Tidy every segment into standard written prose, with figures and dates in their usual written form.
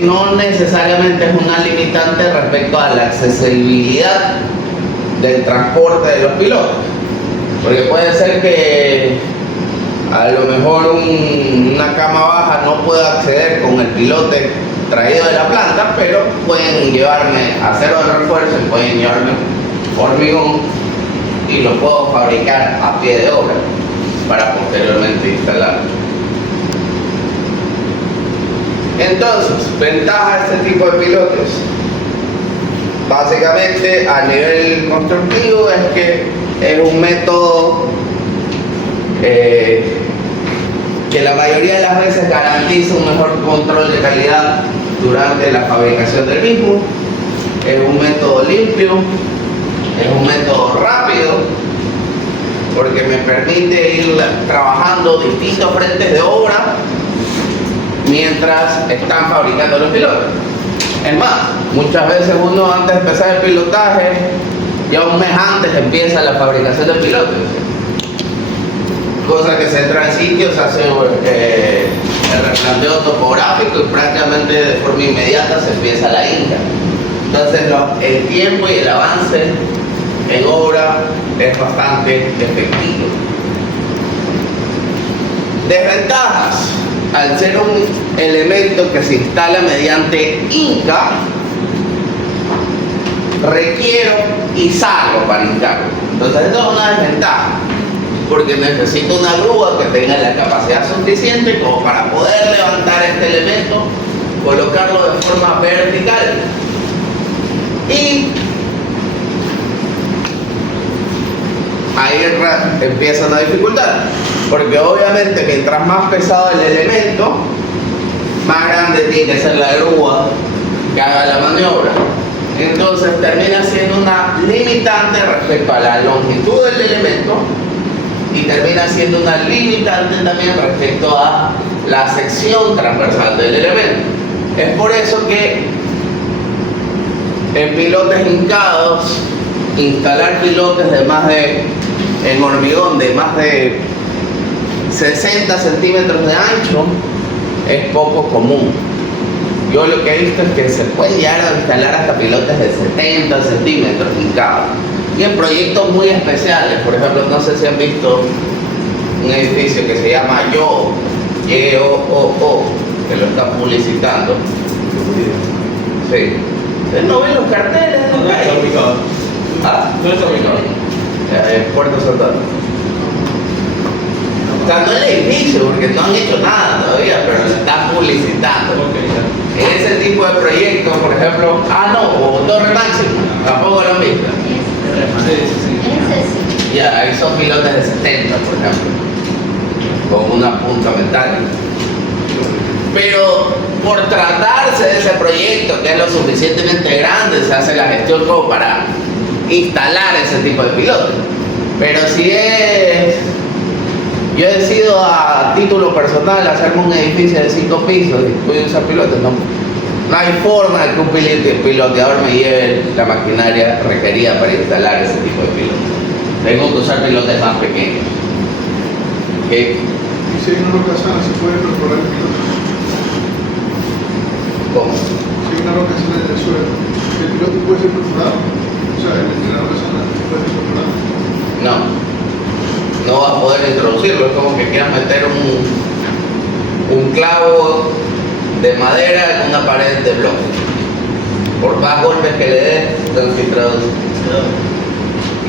No necesariamente es una limitante respecto a la accesibilidad del transporte de los pilotos, porque puede ser que a lo mejor una cama baja no pueda acceder con el pilote traído de la planta, pero pueden llevarme acero de refuerzo y pueden llevarme hormigón y lo puedo fabricar a pie de obra para posteriormente instalar. Entonces, ventaja de este tipo de pilotes, básicamente a nivel constructivo, es que es un método que la mayoría de las veces garantiza un mejor control de calidad durante la fabricación del mismo. Es un método limpio, es un método rápido, porque me permite ir trabajando distintos frentes de obra mientras están fabricando los pilotos. Es más, muchas veces uno antes de empezar el pilotaje, ya un mes antes empieza la fabricación del piloto. Cosa que se entra en sitio, se hace el replanteo topográfico y prácticamente de forma inmediata se empieza la inca. Entonces el tiempo y el avance en obra es bastante efectivo. Desventajas: al ser un elemento que se instala mediante Inca, requiero izarlo para hincarlo. Entonces esto es una desventaja, porque necesito una grúa que tenga la capacidad suficiente como para poder levantar este elemento, colocarlo de forma vertical y ahí empieza una dificultad, porque obviamente mientras más pesado el elemento, más grande tiene que ser la grúa que haga la maniobra. Entonces termina siendo una limitante respecto a la longitud del elemento y termina siendo una limitante también respecto a la sección transversal del elemento. Es por eso que en pilotes hincados, instalar pilotes de más de, en hormigón, de más de 60 centímetros de ancho es poco común. Yo lo que he visto es que se puede llegar a instalar hasta pilotes de 70 centímetros hincados. Y en proyectos muy especiales, por ejemplo, no sé si han visto un edificio que se llama YOO, que lo están publicitando. Sí. ¿Ustedes no ven los carteles? ¿Dónde está ubicado? ¿Ah? ¿Dónde está ubicado? En Puerto Santana. O sea, no el edificio, porque no han hecho nada todavía, pero lo están publicitando. Okay, ya. En ese tipo de proyectos, por ejemplo, o Torre Máxima, tampoco lo han visto. Sí. Ya, ahí son pilotes de 70, por ejemplo, con una punta metálica. Pero por tratarse de ese proyecto, que es lo suficientemente grande, se hace la gestión como para instalar ese tipo de pilotos. Pero si yo decido a título personal hacerme un edificio de 5 pisos y voy a usar pilotos, no hay forma de que un piloteador me lleve la maquinaria requerida para instalar ese tipo de pilotos. Tengo que usar pilotes más pequeños. ¿Okay? Y si hay una roca sana, ¿se puede perforar el piloto? ¿Cómo? Si hay una roca sana en el suelo, ¿el piloto puede ser perforado? O sea, la roca sana puede ser perforada. No vas a poder introducirlo. Es como que quieras meter un clavo de madera en una pared de bloque. Por más golpes que le des, no se introduce.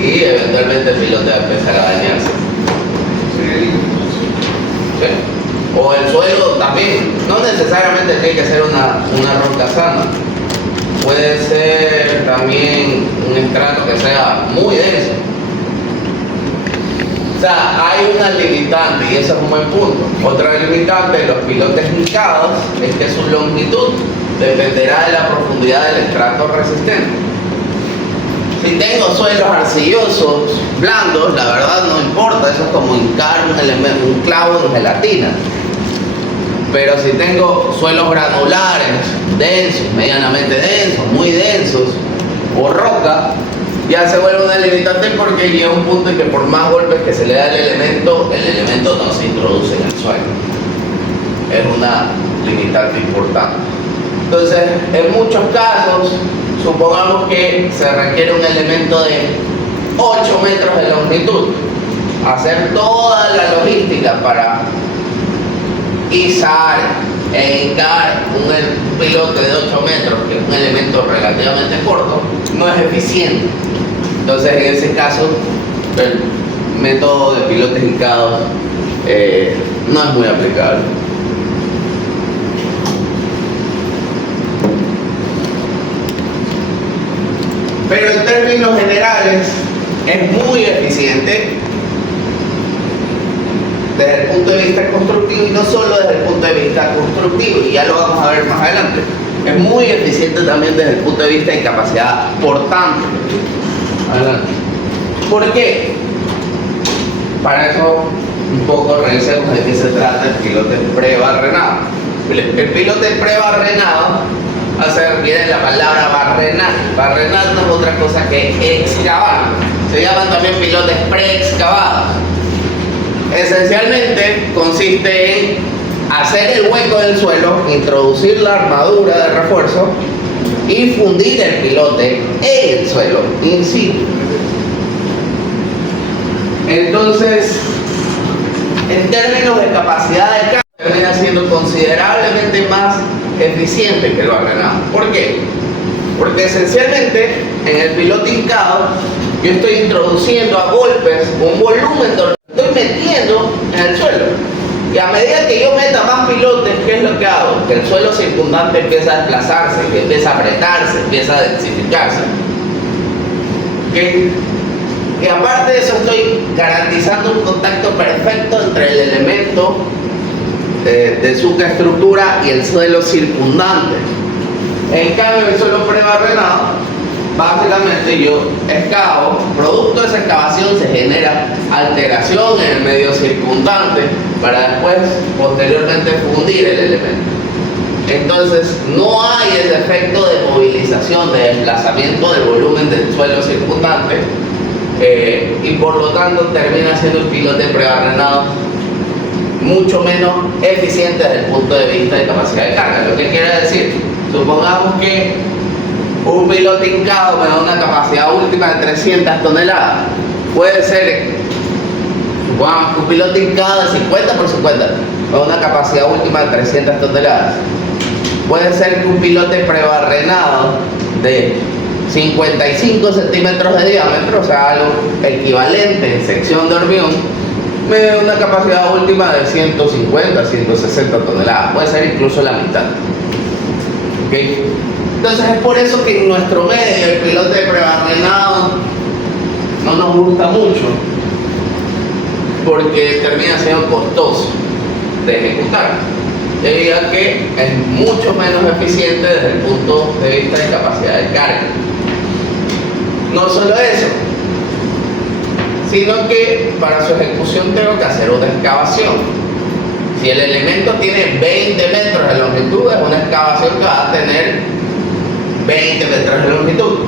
Y eventualmente el piloto va a empezar a dañarse. ¿Sí? O el suelo también. No necesariamente tiene que ser una roca sana. Puede ser también un estrato que sea muy denso. O sea, hay una limitante y eso es un buen punto. Otra limitante de los pilotes hincados es que su longitud dependerá de la profundidad del estrato resistente. Si tengo suelos arcillosos, blandos, la verdad no importa, eso es como hincar un clavo en gelatina. Pero si tengo suelos granulares, densos, medianamente densos, muy densos, o roca, ya se vuelve una limitante porque llega un punto en que por más golpes que se le da al elemento, el elemento no se introduce en el suelo. Es una limitante importante. Entonces, Entonces, en muchos casos, supongamos que se requiere un elemento de 8 metros de longitud. Hacer toda la logística para izar e hincar un pilote de 8 metros, que es un elemento relativamente corto, no es eficiente. Entonces, en ese caso, el método de pilotes hincados no es muy aplicable. Pero en términos generales es muy eficiente desde el punto de vista constructivo, y no solo desde el punto de vista constructivo, y ya lo vamos a ver más adelante. Es muy eficiente también desde el punto de vista de capacidad portante. Adelante. ¿Por qué? Para eso un poco revisemos de qué se trata el pilote prebarrenado. El pilote prebarrenado viene la palabra barrenar. Barrenar no es otra cosa que excavar. Se llaman también pilotes preexcavados. Esencialmente consiste en hacer el hueco del suelo, introducir la armadura de refuerzo y fundir el pilote en el suelo, in situ. Entonces, en términos de capacidad de carga, termina siendo considerablemente más eficiente que el barrenado. ¿Por qué? Porque esencialmente en el pilote hincado yo estoy introduciendo a golpes un volumen de estoy metiendo en el suelo, y a medida que yo meta más pilotes, ¿qué es lo que hago? Que el suelo circundante empieza a desplazarse, que empieza a apretarse, empieza a densificarse. Que aparte de eso estoy garantizando un contacto perfecto entre el elemento de su estructura y el suelo circundante. En cambio, el suelo prebarrenado, básicamente yo excavo, producto de esa excavación se genera alteración en el medio circundante para después, posteriormente, fundir el elemento. Entonces, no hay ese efecto de movilización, de desplazamiento del volumen del suelo circundante, y por lo tanto termina siendo el pilote prebarrenado mucho menos eficiente desde el punto de vista de capacidad de carga. Lo que quiere decir, supongamos que un pilote hincado me da una capacidad última de 300 toneladas. Puede ser, supongamos que un pilote hincado de 50 por 50 me da una capacidad última de 300 toneladas. Puede ser que un pilote prebarrenado de 55 centímetros de diámetro, o sea, algo equivalente en sección de hormigón, me da una capacidad última de 150, 160 toneladas. Puede ser incluso la mitad. ¿Okay? Entonces es por eso que en nuestro medio el pilote prebarrenado no nos gusta mucho, porque termina siendo costoso de ejecutar, debido a que es mucho menos eficiente desde el punto de vista de capacidad de carga. No solo eso, sino que para su ejecución tengo que hacer una excavación. Si el elemento tiene 20 metros de longitud, es una excavación que va a tener 20 metros de longitud.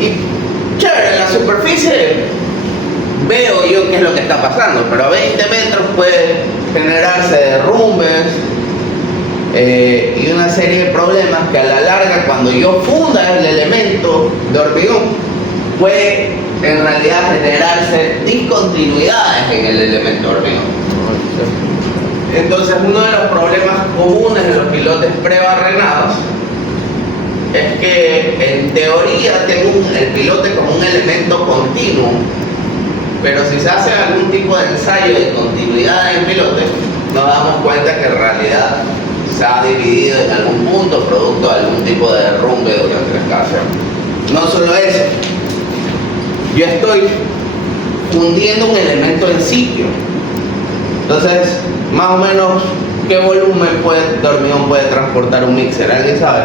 Y chévere, en la superficie veo yo qué es lo que está pasando, pero a 20 metros puede generarse derrumbes y una serie de problemas que a la larga, cuando yo funda el elemento de hormigón, puede en realidad generarse discontinuidades en el elemento de hormigón. Entonces, uno de los problemas comunes de los pilotes prebarrenados es que en teoría tengo el pilote como un elemento continuo, pero si se hace algún tipo de ensayo de continuidad en el pilote, nos damos cuenta que en realidad se ha dividido en algún punto producto de algún tipo de derrumbe durante la excavación. No solo eso, yo estoy fundiendo un elemento en sitio. Entonces, más o menos, ¿qué volumen de hormigón puede transportar un mixer? ¿Alguien sabe?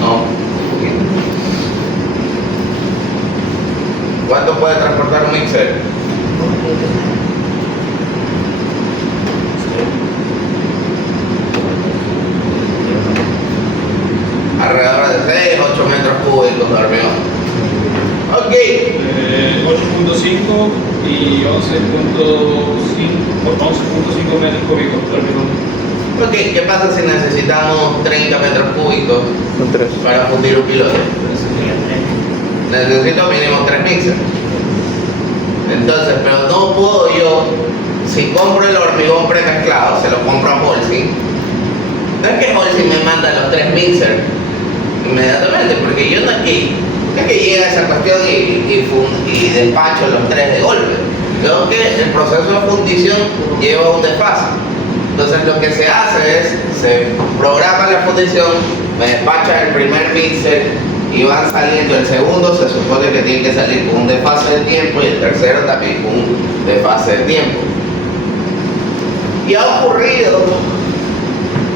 No. ¿Cuánto puede transportar un mixer? Alrededor de 6, 8 metros cúbicos de hormigón. Ok. 8.5 y 11.5 metros cúbicos de hormigón. Ok, ¿qué pasa si necesitamos 30 metros cúbicos Son 3. para fundir un pilote? Necesito mínimo 3 mixers. Entonces, pero no puedo yo, si compro el hormigón premezclado, se lo compro a Holcim. No es que Holcim me manda los 3 mixers inmediatamente, porque yo no es que llegue a esa cuestión y despacho los 3 de golpe. Creo que el proceso de fundición lleva un desfase. Entonces lo que se hace es, se programa la fundición, me despacha el primer mixer y van saliendo. El segundo se supone que tiene que salir con un desfase de tiempo y el tercero también con un desfase de tiempo. Y ha ocurrido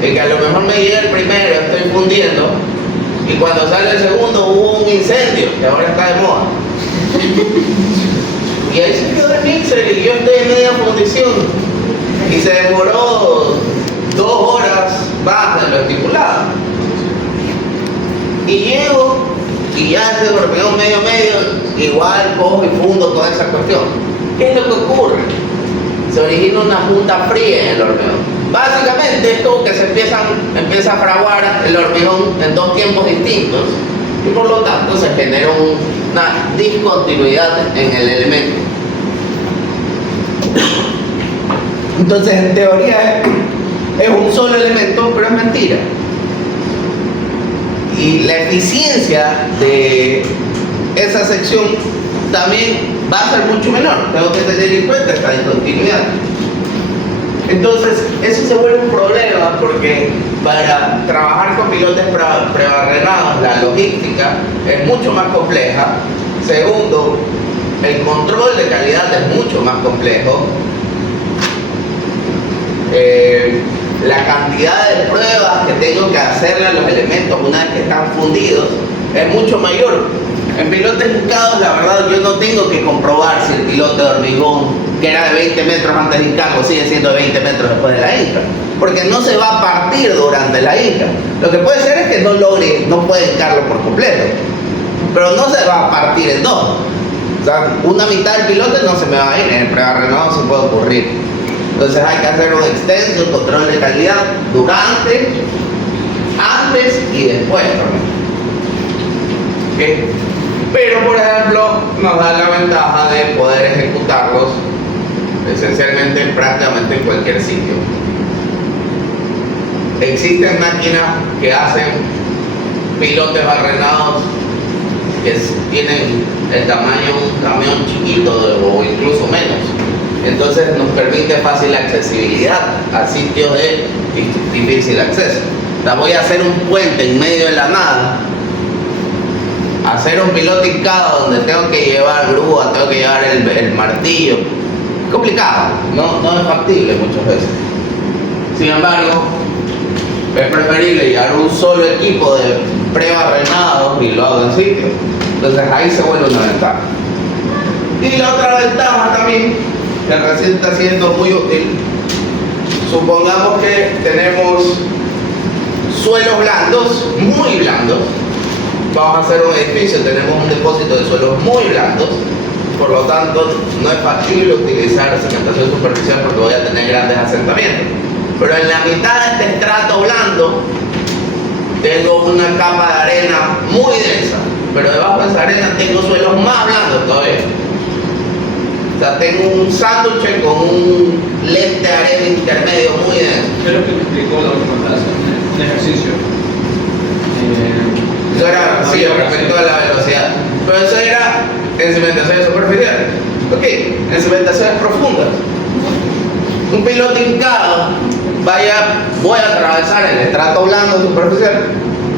que a lo mejor me llega el primero, estoy fundiendo, y cuando sale el segundo hubo un incendio, que ahora está de moda. Y ahí se quedó el mixer y yo estoy en media fundición. Y se demoró 2 horas más de lo estipulado. Y llego y ya ese hormigón medio, igual cojo y fundo toda esa cuestión. ¿Qué es lo que ocurre? Se origina una junta fría en el hormigón. Básicamente es como que se empieza a fraguar el hormigón en 2 tiempos distintos y por lo tanto se genera una discontinuidad en el elemento. Entonces en teoría es un solo elemento, pero es mentira. Y la eficiencia de esa sección también va a ser mucho menor. Tengo que tener en cuenta esta discontinuidad. Entonces, eso se vuelve un problema porque para trabajar con pilotes prebarrenados la logística es mucho más compleja. Segundo, el control de calidad es mucho más complejo. La cantidad de pruebas que tengo que hacerle a los elementos una vez que están fundidos es mucho mayor. En pilotes hincados, la verdad, yo no tengo que comprobar si el pilote de hormigón, que era de 20 metros antes de hincarlo, sigue siendo de 20 metros después de la hinca, porque no se va a partir durante la hinca. Lo que puede ser es que no puede hincarlo por completo, pero no se va a partir en 2. O sea, una mitad del pilote no se me va a ir, en el prebarrenado se puede ocurrir. Entonces hay que hacer un extenso control de calidad durante, antes y después también. ¿Okay? Pero por ejemplo nos da la ventaja de poder ejecutarlos esencialmente prácticamente en cualquier sitio. Existen máquinas que hacen pilotes barrenados que tienen el tamaño de un camión chiquito o incluso menos. Entonces nos permite fácil accesibilidad a sitios de difícil acceso. O sea, voy a hacer un puente en medio de la nada, hacer un piloto hincado donde tengo que llevar grúa, tengo que llevar el martillo. Es complicado, no es factible muchas veces. Sin embargo, es preferible llevar un solo equipo de prebarrenados y lo hago en sitio. Entonces ahí se vuelve una ventaja. Y la otra ventaja también, que recién está siendo muy útil, supongamos que tenemos suelos blandos, muy blandos. Vamos a hacer un edificio, tenemos un depósito de suelos muy blandos, por lo tanto no es factible utilizar cementación superficial porque voy a tener grandes asentamientos. Pero en la mitad de este estrato blando tengo una capa de arena muy densa, pero debajo de esa arena tengo suelos más blandos todavía. O sea, tengo un sándwich con un lente de arena intermedio muy denso. Creo que me explicó la última clase, un ejercicio. Eso era, sí, respecto a la velocidad. Pero eso era en cimentaciones superficiales. Ok, en cimentaciones profundas. Un piloto hincado, voy a atravesar el estrato blando superficial,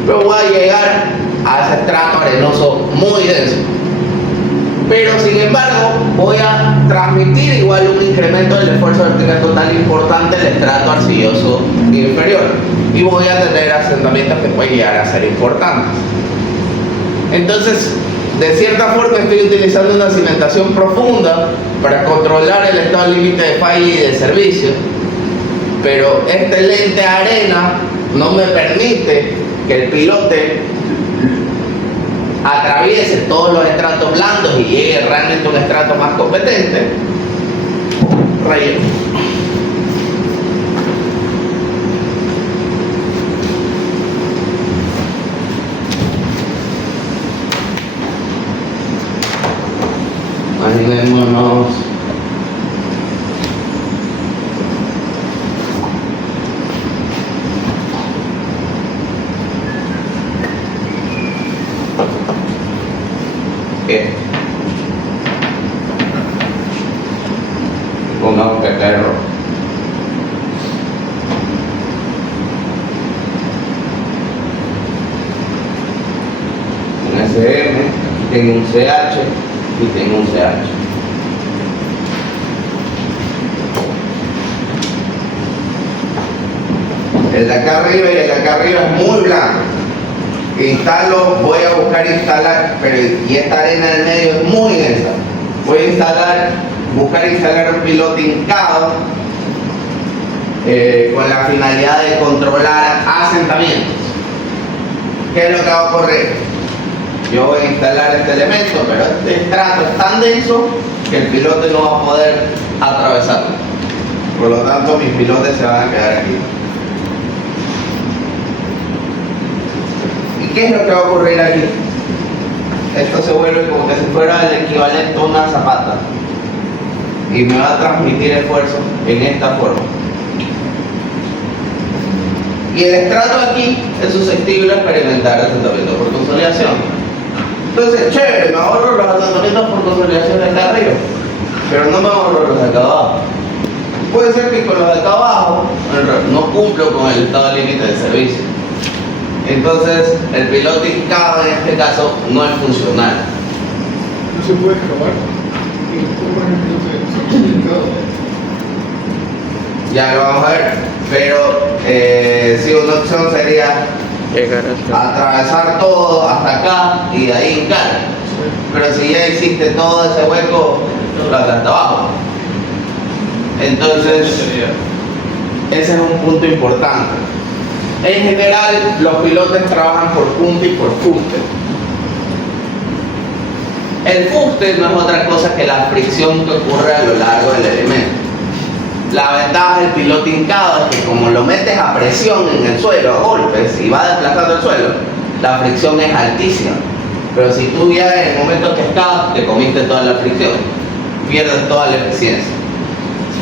pero voy a llegar a ese estrato arenoso muy denso. Pero sin embargo, voy a transmitir igual un incremento del esfuerzo vertical total importante en el estrato arcilloso inferior. Y voy a tener asentamientos que pueden llegar a ser importantes. Entonces, de cierta forma estoy utilizando una cimentación profunda para controlar el estado límite de falla y de servicio, pero este lente de arena no me permite que el pilote atraviese todos los estratos blandos y llegue realmente a un estrato más competente. tengo un CH y tengo un CH. El de acá arriba y el de acá arriba es muy blanco. Instalo, voy a buscar instalar, pero y esta arena del medio es muy densa. Voy a buscar instalar un piloto hincado con la finalidad de controlar asentamientos. ¿Qué es lo que va a ocurrir? Yo voy a instalar este elemento, pero este estrato es tan denso que el pilote no va a poder atravesarlo. Por lo tanto, mis pilotes se van a quedar aquí. ¿Y qué es lo que va a ocurrir aquí? Esto se vuelve como que si fuera el equivalente a una zapata y me va a transmitir esfuerzo en esta forma. Y el estrato aquí es susceptible a experimentar asentamiento por consolidación. Entonces, chévere, me ahorro los asentamientos por consolidación de acá arriba, pero no me ahorro los de acá abajo. Puede ser que con los de acá abajo no cumplo con el estado límite de servicio. Entonces, el piloto hincado en este caso no es funcional. No se puede excavar. Y después, por ejemplo, se ha publicado. Ya lo vamos a ver, pero si una opción sería atravesar todo hasta acá y de ahí hincar. Pero si ya existe todo ese hueco, lo hace hasta abajo. Entonces, ese es un punto importante. En general, los pilotes trabajan por punta y por fuste. El fuste no es otra cosa que la fricción que ocurre a lo largo del elemento. La ventaja del piloto hincado es que como lo metes a presión en el suelo, a golpes, y va desplazando el suelo, la fricción es altísima. Pero si tú ya en el momento que excavas, te comiste toda la fricción, pierdes toda la eficiencia.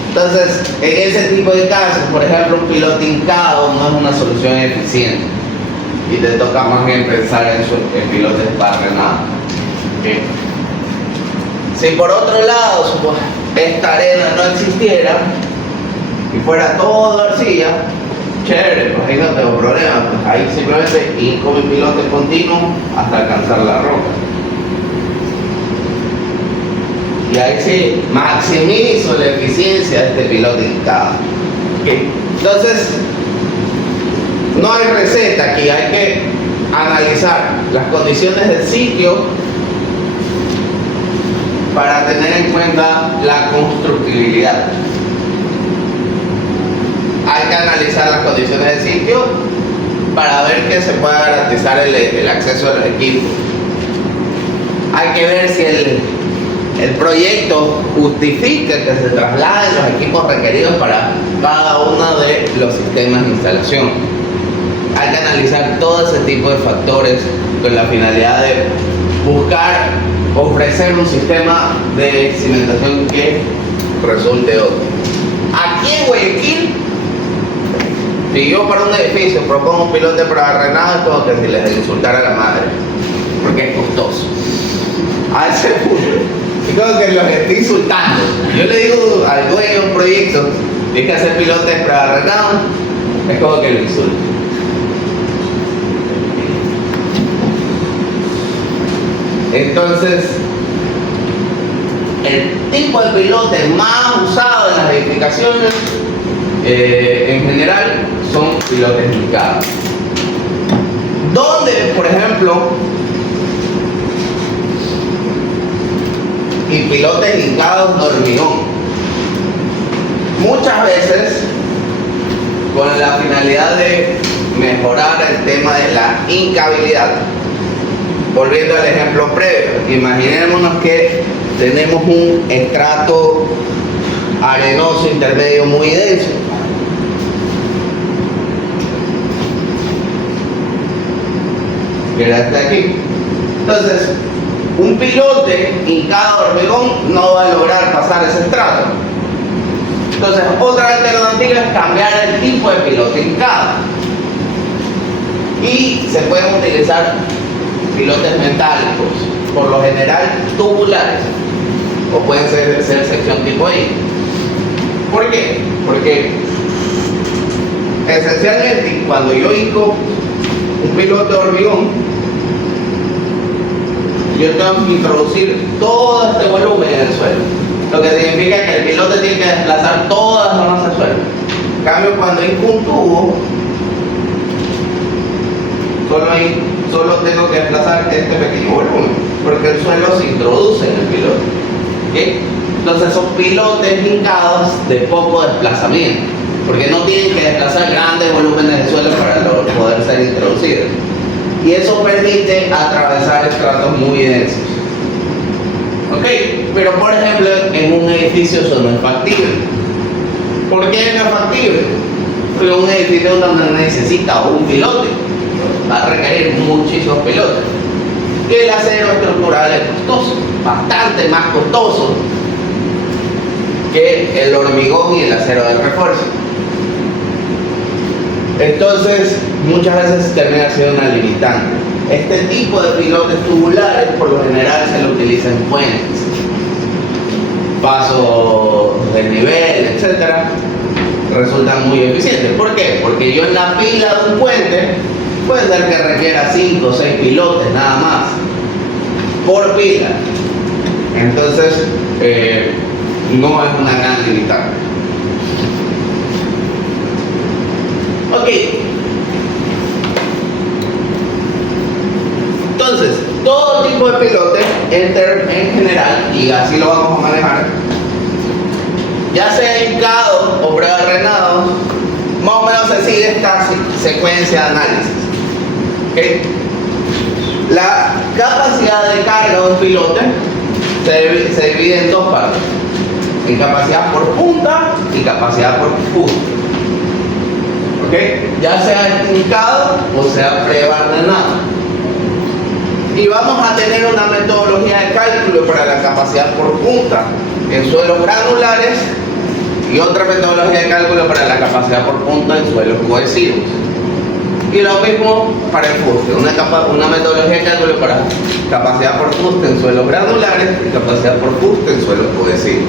Entonces, en ese tipo de casos, por ejemplo, un piloto hincado no es una solución eficiente. Y te toca más bien pensar en pilotes barrenados. ¿Okay? Si por otro lado, esta arena no existiera, y fuera todo arcilla, chévere, pues ahí no tengo problema, pues ahí simplemente hinco mi pilote continuo hasta alcanzar la roca. Y ahí sí, maximizo la eficiencia de este piloto hincado. ¿Okay? Entonces, no hay receta aquí, hay que analizar las condiciones del sitio para tener en cuenta la constructibilidad. Hay que analizar las condiciones del sitio para ver que se pueda garantizar el acceso a los equipos. Hay que ver si el proyecto justifica que se trasladen los equipos requeridos para cada uno de los sistemas de instalación. Hay que analizar todo ese tipo de factores con la finalidad de buscar ofrecer un sistema de cimentación que resulte óptimo. Aquí en Guayaquil, si yo para un edificio propongo un pilote prebarrenado, es como que si les insultara a la madre, porque es costoso. A ese punto, es como que los estoy insultando. Yo le digo al dueño de un proyecto, tienes que hacer pilotes prebarrenados, es como que lo insulto. Entonces, el tipo de pilote más usado en las edificaciones en general son pilotes hincados. Donde, por ejemplo, y pilotes hincados de hormigón, muchas veces con la finalidad de mejorar el tema de la hincabilidad. Volviendo al ejemplo previo, imaginémonos que tenemos un estrato arenoso intermedio muy denso. Que era este aquí. Entonces, un pilote hincado de hormigón no va a lograr pasar ese estrato. Entonces, otra alternativa es cambiar el tipo de pilote hincado. Y se pueden utilizar pilotes metálicos, por lo general tubulares, o pueden ser sección tipo I. ¿Por qué? Porque esencialmente cuando yo hinco un pilote de hormigón, yo tengo que introducir todo este volumen en el suelo. Lo que significa que el pilote tiene que desplazar todas las zonas del suelo. En cambio, cuando hay un tubo, solo tengo que desplazar este pequeño volumen, porque el suelo se introduce en el pilote. ¿Okay? Entonces son pilotes hincados de poco desplazamiento, porque no tienen que desplazar grandes volúmenes de suelo para poder ser introducidos. Y eso permite atravesar estratos muy densos. ¿Ok? Pero por ejemplo, en un edificio eso no es factible. ¿Por qué no es factible? Porque un edificio donde necesita un pilote va a requerir muchísimos pilotes. Y el acero estructural es costoso, bastante más costoso que el hormigón y el acero de refuerzo. Entonces, muchas veces termina siendo una limitante. Este tipo de pilotes tubulares, por lo general, se lo utiliza en puentes, pasos de nivel, etc. Resultan muy eficientes. ¿Por qué? Porque yo en la fila de un puente puede ser que requiera 5 o 6 pilotes nada más por pila. Entonces, no es una gran limitante. Ok. Entonces, todo tipo de pilotes en general, y así lo vamos a manejar, ya sea hincado o prebarrenado, más o menos se sigue esta secuencia de análisis. ¿Okay? La capacidad de carga de un pilote se divide en dos partes: en capacidad por punta y capacidad por fuste. ¿Okay? Ya sea hincado o sea prebarrenado. Y vamos a tener una metodología de cálculo para la capacidad por punta en suelos granulares y otra metodología de cálculo para la capacidad por punta en suelos cohesivos. Y lo mismo para el fuste, una metodología de cálculo para capacidad por fuste en suelos granulares y capacidad por fuste en suelos cohesivos.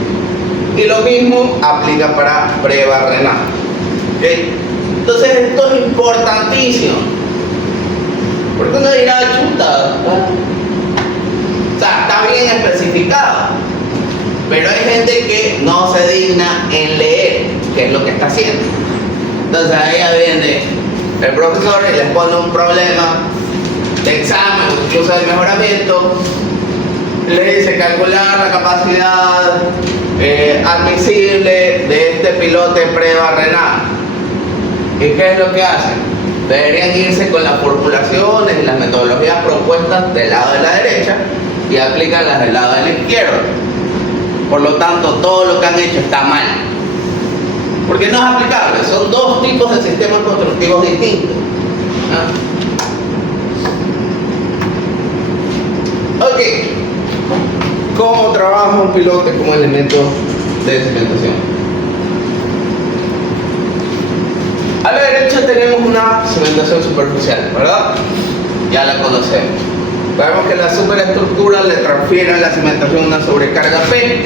Y lo mismo aplica para prebarrenado. ¿Okay? Entonces esto es importantísimo. Porque uno dirá, chuta, o sea, está bien especificado, pero hay gente que no se digna en leer qué es lo que está haciendo. Entonces ahí ya viene el profesor y les pone un problema de examen, incluso de mejoramiento, le dice calcular la capacidad admisible de este pilote prebarrenado. ¿Y qué es lo que hacen? Deberían irse con las formulaciones y las metodologías propuestas del lado de la derecha y aplican las del lado de la izquierda. Por lo tanto, todo lo que han hecho está mal, porque no es aplicable. Son dos tipos de sistemas constructivos distintos, ¿no? Ok. ¿Cómo trabaja un pilote como elemento de cimentación? A la derecha tenemos una cimentación superficial, ¿verdad? Ya la conocemos. Sabemos que la superestructura le transfiere a la cimentación una sobrecarga P.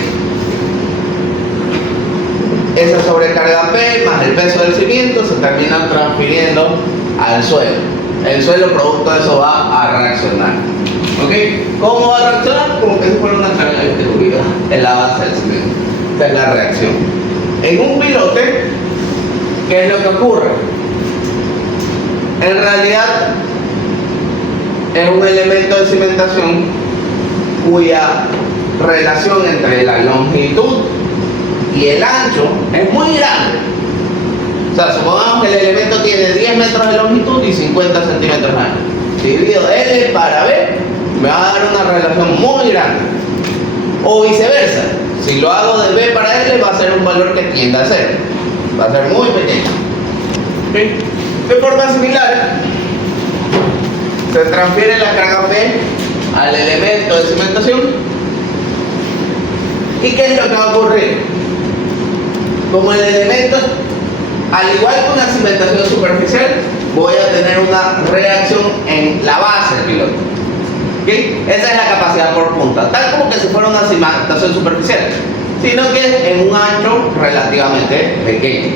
Esa sobrecarga P más el peso del cimiento se termina transfiriendo al suelo. El suelo, producto de eso, va a reaccionar. ¿Ok? ¿Cómo va a reaccionar? Como que si fuera una carga distribuida en la base del cimiento. Esta es la reacción. En un pilote, ¿qué es lo que ocurre? En realidad es un elemento de cimentación cuya relación entre la longitud y el ancho es muy grande. O sea, supongamos que el elemento tiene 10 metros de longitud y 50 centímetros de ancho. Si divido L para B, me va a dar una relación muy grande. O viceversa, si lo hago de B para L, va a ser un valor que tiende a ser. Va a ser muy pequeño. ¿Sí? De forma similar, se transfiere la carga P al elemento de cimentación. ¿Y qué es lo que va a ocurrir? Como el elemento, al igual que una cimentación superficial, voy a tener una reacción en la base del piloto. ¿Okay? Esa es la capacidad por punta, tal como que si fuera una cimentación superficial, sino que es en un ancho relativamente pequeño.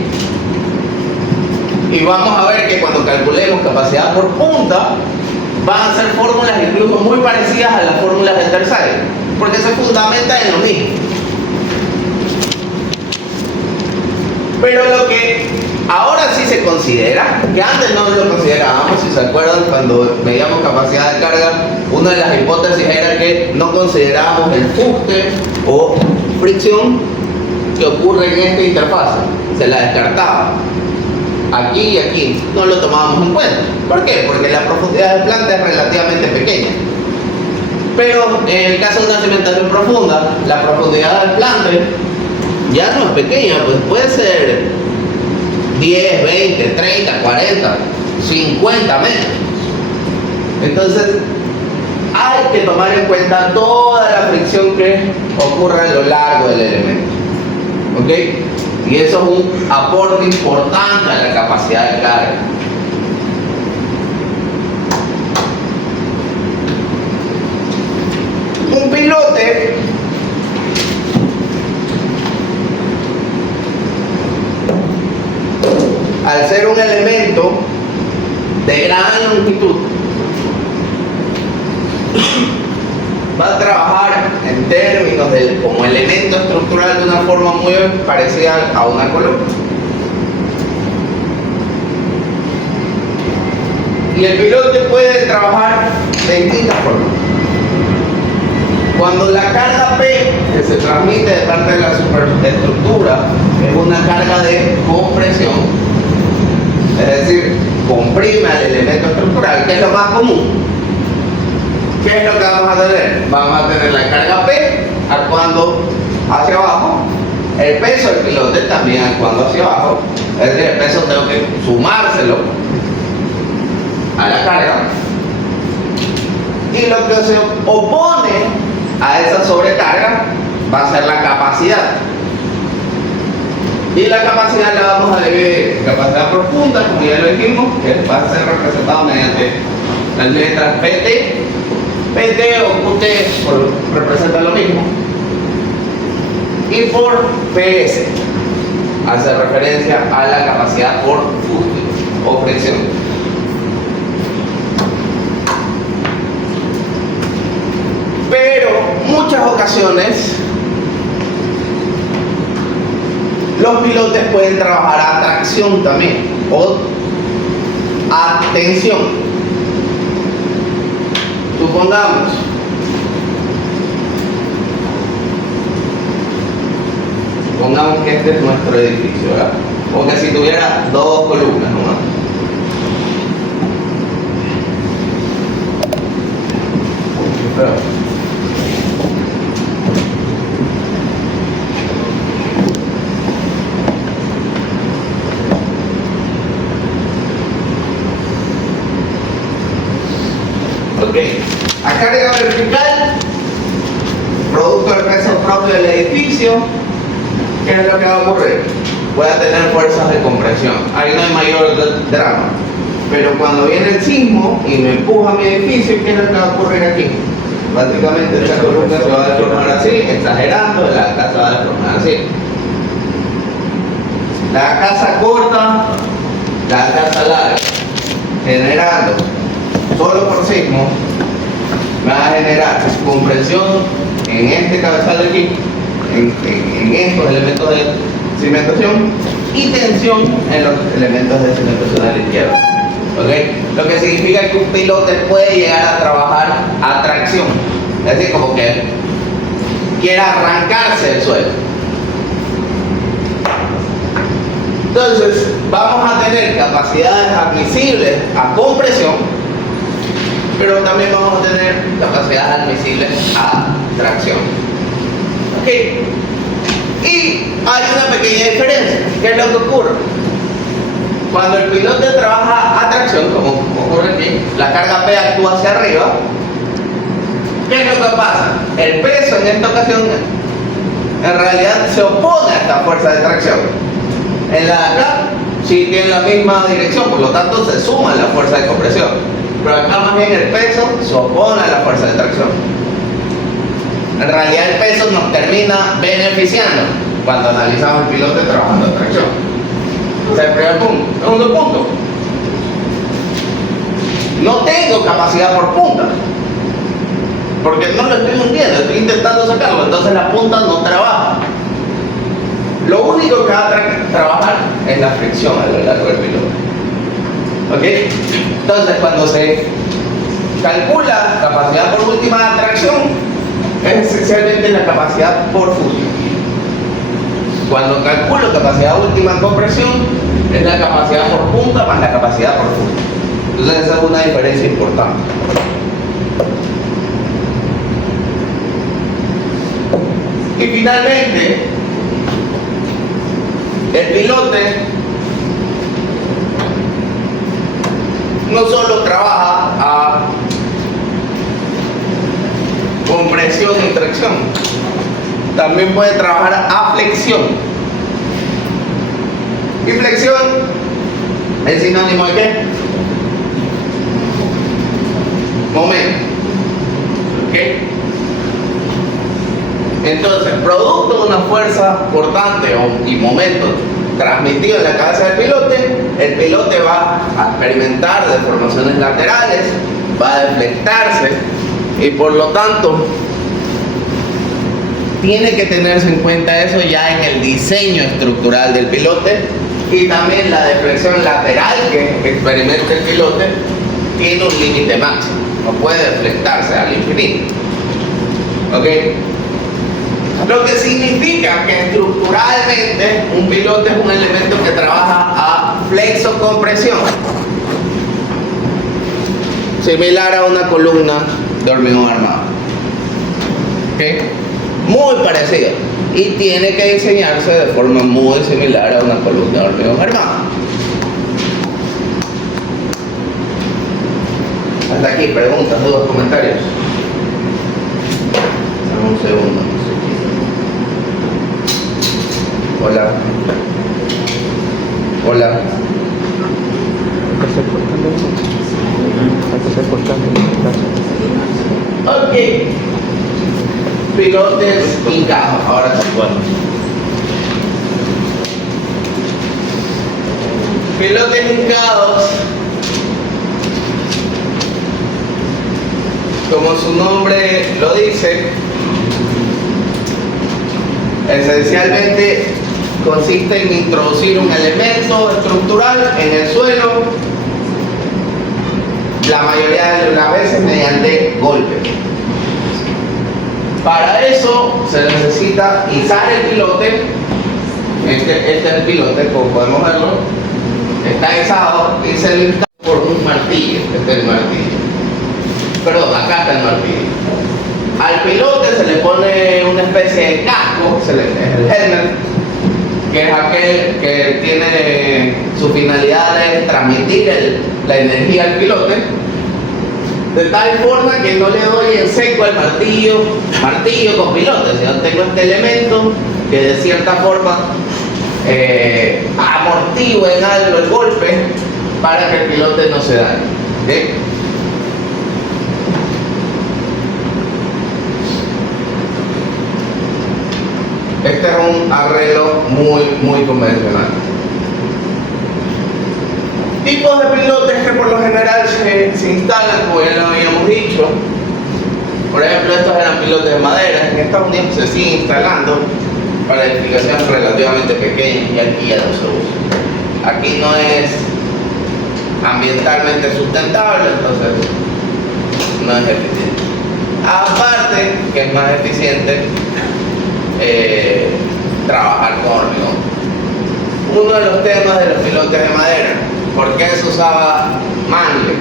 Y vamos a ver que cuando calculemos capacidad por punta, van a ser fórmulas incluso muy parecidas a las fórmulas de tercero, porque se fundamenta en lo mismo. Pero lo que ahora sí se considera, que antes no lo considerábamos, si se acuerdan cuando veíamos capacidad de carga, una de las hipótesis era que no considerábamos el fuste o fricción que ocurre en esta interfaz, se la descartaba. Aquí y aquí no lo tomábamos en cuenta. ¿Por qué? Porque la profundidad del planta es relativamente pequeña. Pero en el caso de una cimentación profunda, la profundidad del plante ya no es pequeña, pues puede ser 10, 20, 30, 40, 50 metros. Entonces, hay que tomar en cuenta toda la fricción que ocurre a lo largo del elemento. ¿Ok? Y eso es un aporte importante a la capacidad de carga. Un pilote al ser un elemento de gran longitud va a trabajar en términos como elemento estructural de una forma muy parecida a una columna. Y el pilote puede trabajar de distintas formas. Cuando la carga P que se transmite de parte de la superestructura es una carga de compresión, es decir, comprime al elemento estructural, que es lo más común. ¿Qué es lo que vamos a tener? Vamos a tener la carga P actuando hacia abajo, el peso del pilote también actuando hacia abajo, es decir, el peso tengo que sumárselo a la carga, y lo que se opone a esa sobrecarga va a ser la capacidad. Y la capacidad la vamos a dividir en capacidad profunda, como ya lo dijimos, que va a ser representado mediante las letras PT. PT o QT representa lo mismo. Y por PS hace referencia a la capacidad por fuste o fricción. Pero muchas ocasiones los pilotes pueden trabajar a tracción también o a tensión. Supongamos que este es nuestro edificio, ¿verdad? O que si tuviera dos columnas nomás. Ok, a carga vertical, producto del peso propio del edificio, ¿qué es lo que va a ocurrir? Voy a tener fuerzas de compresión, ahí no hay mayor drama. Pero cuando viene el sismo y me empuja mi edificio, ¿qué es lo que va a ocurrir aquí? Básicamente esta columna se va a deformar así, exagerando, la casa va a deformar así. La casa corta, la casa larga, generando solo por sismo, me va a generar compresión en este cabezal de aquí, en estos elementos de cimentación, y tensión en los elementos de cimentación a la izquierda. ¿Okay? Lo que significa que un pilote puede llegar a trabajar a tracción, es decir, como que quiera arrancarse del suelo. Entonces, vamos a tener capacidades admisibles a compresión, pero también vamos a tener capacidades admisibles a tracción. ¿Ok? Y hay una pequeña diferencia. ¿Qué es lo que ocurre? Cuando el pilote trabaja a tracción, como ocurre aquí, la carga P actúa hacia arriba. ¿Qué es lo que pasa? El peso en esta ocasión en realidad se opone a esta fuerza de tracción. En la de acá sí tiene la misma dirección, por lo tanto se suma la fuerza de compresión. Pero acá más bien el peso se opone a la fuerza de tracción. En realidad el peso nos termina beneficiando cuando analizamos el pilote trabajando a tracción. Ese es el primer punto. Segundo punto. Noten tengo capacidad por punta. Porque no lo estoy hundiendo, estoy intentando sacarlo, entonces la punta no trabaja. Lo único que va a trabajar es la fricción a lo largo del pilote. ¿Ok? Entonces cuando se calcula capacidad por última de atracción, es esencialmente la capacidad por fusión. Cuando calculo capacidad última en compresión, es la capacidad por punta más la capacidad por fusión. Entonces esa es una diferencia importante. Y finalmente, el pilote no solo trabaja a compresión y tracción, también puede trabajar a flexión. ¿Y flexión es sinónimo de qué? Momento. ¿Ok? Entonces, producto de una fuerza cortante y momento transmitido en la cabeza del pilote, el pilote va a experimentar deformaciones laterales, va a deflectarse y por lo tanto tiene que tenerse en cuenta eso ya en el diseño estructural del pilote, y también la deflexión lateral que experimenta el pilote tiene un límite máximo, no puede deflectarse al infinito. ¿Ok? Lo que significa que estructuralmente un pilote es un elemento que trabaja a flexocompresión, similar a una columna de hormigón armado. ¿Okay? Muy parecida, y tiene que diseñarse de forma muy similar a una columna de hormigón armado. Hasta aquí, preguntas, dudas, comentarios. Dame un segundo. Hola. Hola. Ok. Pilotes hincados. Ahora sí. Pilotes hincados, como su nombre lo dice, esencialmente consiste en introducir un elemento estructural en el suelo, la mayoría de las veces mediante golpe. Para eso se necesita izar el pilote. Este es el pilote, como podemos verlo, está izado y se levanta por un martillo. Este es el martillo. Perdón, acá está el martillo. Al pilote se le pone una especie de casco, el helmet, que es aquel que tiene su finalidad de transmitir la energía al pilote, de tal forma que no le doy en seco al martillo con pilote, sino tengo este elemento que de cierta forma amortigua en algo el golpe para que el pilote no se dañe. ¿Okay? Este es un arreglo muy convencional. Tipos de pilotes que por lo general se instalan, como ya lo habíamos dicho. Por ejemplo, estos eran pilotes de madera. En Estados Unidos se sigue instalando para edificaciones relativamente pequeñas, y aquí ya no se usa. Aquí no es ambientalmente sustentable, entonces no es eficiente. Aparte que es más eficiente trabajar con hormigón. Uno de los temas de los pilotes de madera: ¿por qué se usaba mangle?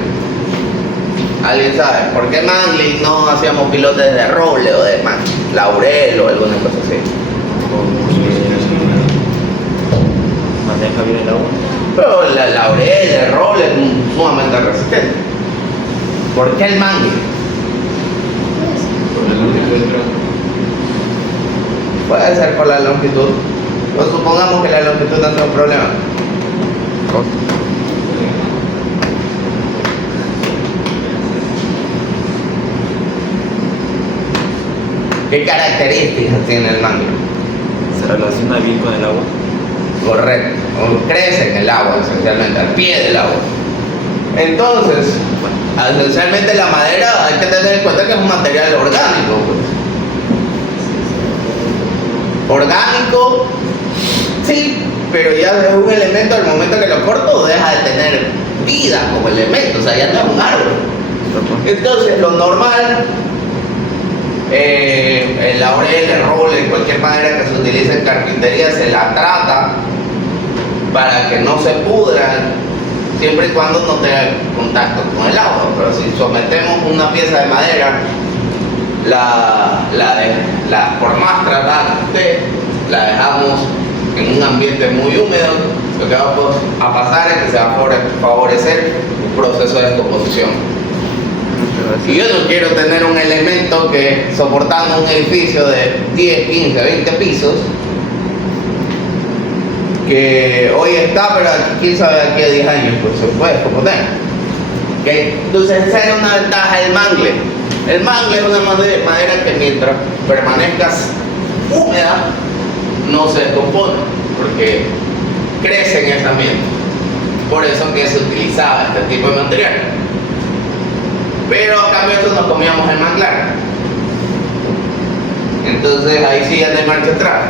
¿Alguien sabe? ¿Por qué mangle y no hacíamos pilotes de roble o de laurel o alguna cosa así? Maneja bien el agua. Pero la laurel, el roble es sumamente resistente. ¿Por qué el mangle? Por el longitud del tronco. Puede ser por la longitud. Pues supongamos que la longitud no sea un problema. ¿Qué características tiene el mangle? Se relaciona bien con el agua. Correcto. Crece en el agua, esencialmente, al pie del agua. Entonces, Esencialmente la madera hay que tener en cuenta que es un material orgánico, pues. Orgánico, sí, pero ya es un elemento al momento que lo corto deja de tener vida como elemento, o sea, ya no es un árbol. Entonces lo normal, el laurel, el roble, cualquier madera que se utilice en carpintería se la trata para que no se pudran, siempre y cuando no tenga contacto con el agua. Pero si sometemos una pieza de madera, por más tratada que esté, la dejamos en un ambiente muy húmedo, lo que va a pasar es que se va a favorecer un proceso de descomposición. Y yo no quiero tener un elemento que, soportando un edificio de 10, 15, 20 pisos, que hoy está, pero quién sabe aquí a 10 años, pues se puede descomponer. ¿Okay? Entonces esa es una ventaja del mangle. El mangle es una madera que mientras permanezca húmeda no se descompone, porque crece en ese ambiente. Por eso que se utilizaba este tipo de material. Pero a cambio de eso nos comíamos el manglar. Entonces ahí sí ya no hay marcha atrás.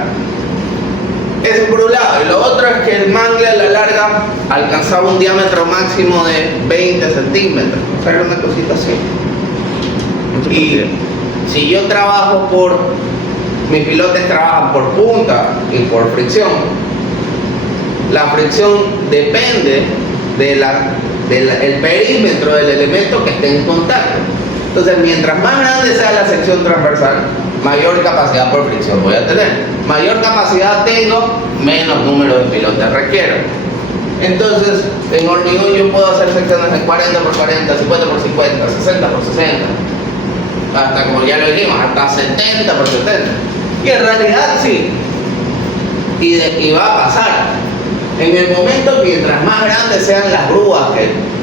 Eso por un lado. Y lo otro es que el mangle a la larga alcanzaba un diámetro máximo de 20 centímetros. O sea, era una cosita así. Y si yo trabajo mis pilotes trabajan por punta y por fricción. La fricción depende del perímetro del elemento que esté en contacto. Entonces, mientras más grande sea la sección transversal, mayor capacidad por fricción voy a tener. Mayor capacidad tengo, menos número de pilotes requiero. Entonces, en hormigón yo puedo hacer secciones de 40 por 40, 50 por 50, 60 por 60, hasta, como ya lo dijimos, hasta 70 por 70. Y en realidad sí, y va a pasar. En el momento, mientras más grandes sean las grúas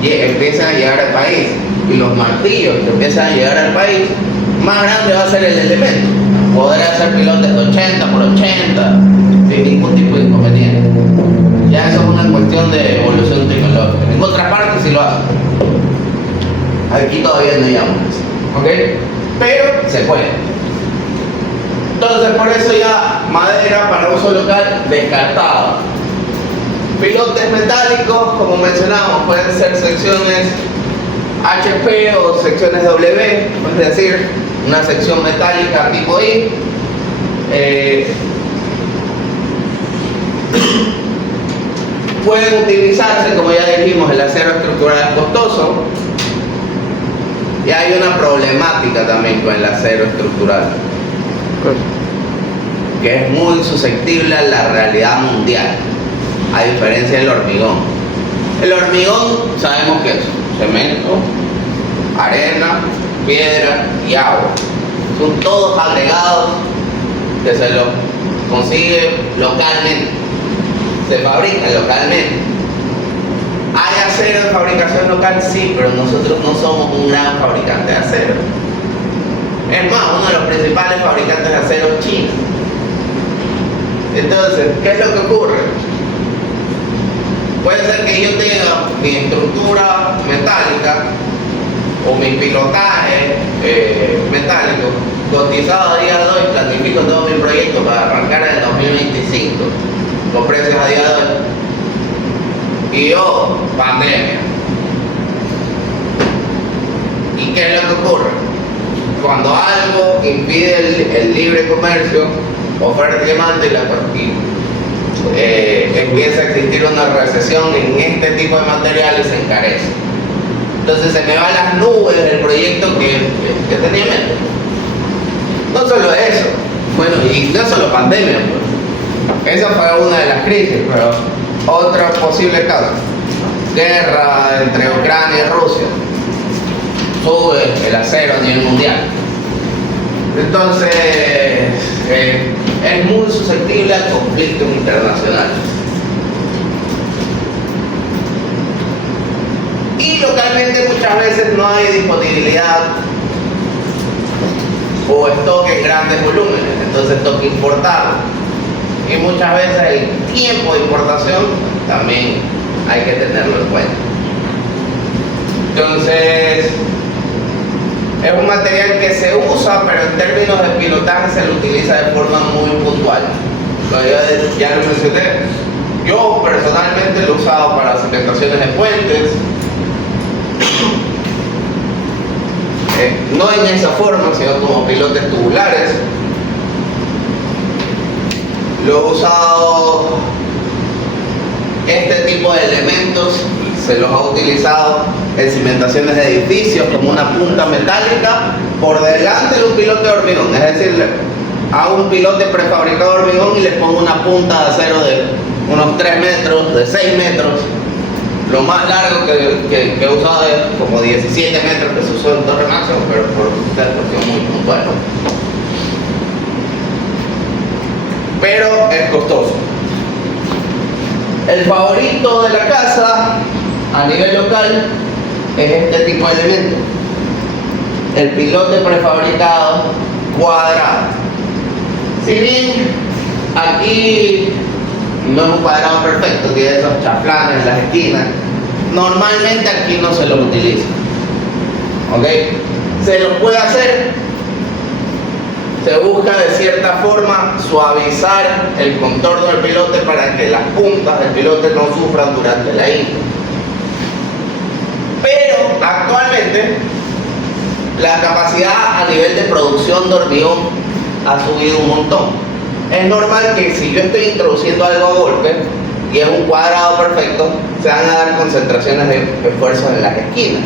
que empiezan a llegar al país y los martillos que empiezan a llegar al país, más grande va a ser el elemento. Podrá hacer pilotes de 80 por 80 sin ningún tipo de inconveniente. Ya eso es una cuestión de evolución tecnológica. En otras partes sí lo hacen. Aquí todavía no llegamos a eso, ¿ok? Pero se puede. Entonces, por eso ya madera para uso local descartada. Pilotes metálicos, como mencionamos, pueden ser secciones HP o secciones W, es decir, una sección metálica tipo I. Pueden utilizarse, como ya dijimos, el acero estructural es costoso. Y hay una problemática también con el acero estructural, que es muy susceptible a la realidad mundial, a diferencia del hormigón. El hormigón sabemos que es cemento, arena, piedra y agua. Son todos agregados que se los consigue localmente, se fabrican localmente. ¿Hay acero de fabricación local? Sí, pero nosotros no somos un gran fabricante de acero. Es más, uno de los principales fabricantes de acero es China. Entonces, ¿qué es lo que ocurre? Puede ser que yo tenga mi estructura metálica o mi pilotaje metálico cotizado a día de hoy, planifico todo mi proyecto para arrancar en el 2025 con precios a día de hoy. Y yo, pandemia. ¿Y qué es lo que ocurre? Cuando algo impide el libre comercio, oferta y demanda empieza a existir una recesión en este tipo de materiales, se encarece. Entonces se me van las nubes del proyecto que tenía en mente. No solo eso, bueno, y no solo pandemia, pues. Esa fue una de las crisis, pero otra posible causa, guerra entre Ucrania y Rusia, sube el acero a nivel mundial. Entonces, es muy susceptible al conflicto internacional. Y localmente muchas veces no hay disponibilidad o stock en grandes volúmenes, entonces toca importarlo. Y muchas veces el tiempo de importación también hay que tenerlo en cuenta. Entonces, es un material que se usa, pero en términos de pilotaje se lo utiliza de forma muy puntual. Ya lo mencioné. Yo personalmente lo he usado para cimentaciones de puentes. No en esa forma, sino como pilotes tubulares. Lo he usado, este tipo de elementos se los ha utilizado en cimentaciones de edificios como una punta metálica por delante de un pilote de hormigón. Es decir, hago un pilote prefabricado de hormigón y le pongo una punta de acero de unos 3 metros, de 6 metros. Lo más largo que he usado es como 17 metros que se usó en Torre Máximo, pero por una cuestión muy puntual. Pero es costoso. El favorito de la casa a nivel local es este tipo de elemento: el pilote prefabricado cuadrado. Si bien aquí no es un cuadrado perfecto, tiene esos chaflanes en las esquinas, normalmente aquí no se los utiliza. ¿Ok? Se los puede hacer. Se busca de cierta forma suavizar el contorno del pilote para que las puntas del pilote no sufran durante la infla. Pero actualmente la capacidad a nivel de producción de hormigón ha subido un montón. Es normal que si yo estoy introduciendo algo a golpe y es un cuadrado perfecto, se van a dar concentraciones de esfuerzos en las esquinas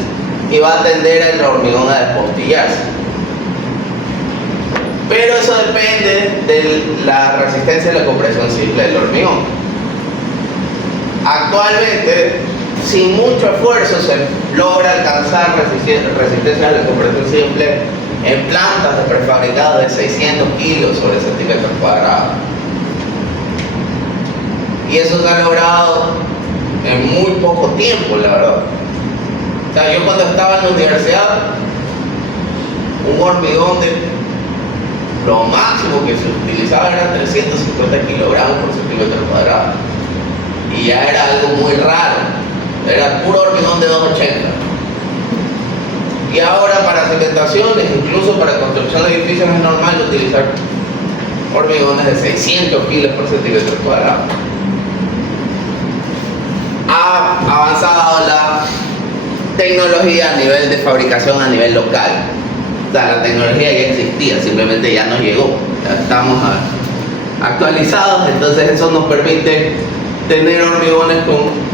y va a tender el hormigón a despostillarse. Pero eso depende de la resistencia y la compresión simple del hormigón. Actualmente, sin mucho esfuerzo, se logra alcanzar resistencia a la compresión simple en plantas de prefabricados de 600 kilos sobre centímetros cuadrados. Y eso se ha logrado en muy poco tiempo, la verdad. O sea, yo cuando estaba en la universidad, un hormigón de lo máximo que se utilizaba era 350 kilogramos por centímetro cuadrado. Y ya era algo muy raro. Era puro hormigón de 280. Y ahora para cimentaciones, incluso para construcción de edificios, es normal utilizar hormigones de 600 kilos por centímetro cuadrado. Ha avanzado la tecnología a nivel de fabricación a nivel local. O sea, la tecnología ya existía, simplemente ya nos llegó. Ya estamos actualizados, entonces eso nos permite tener hormigones con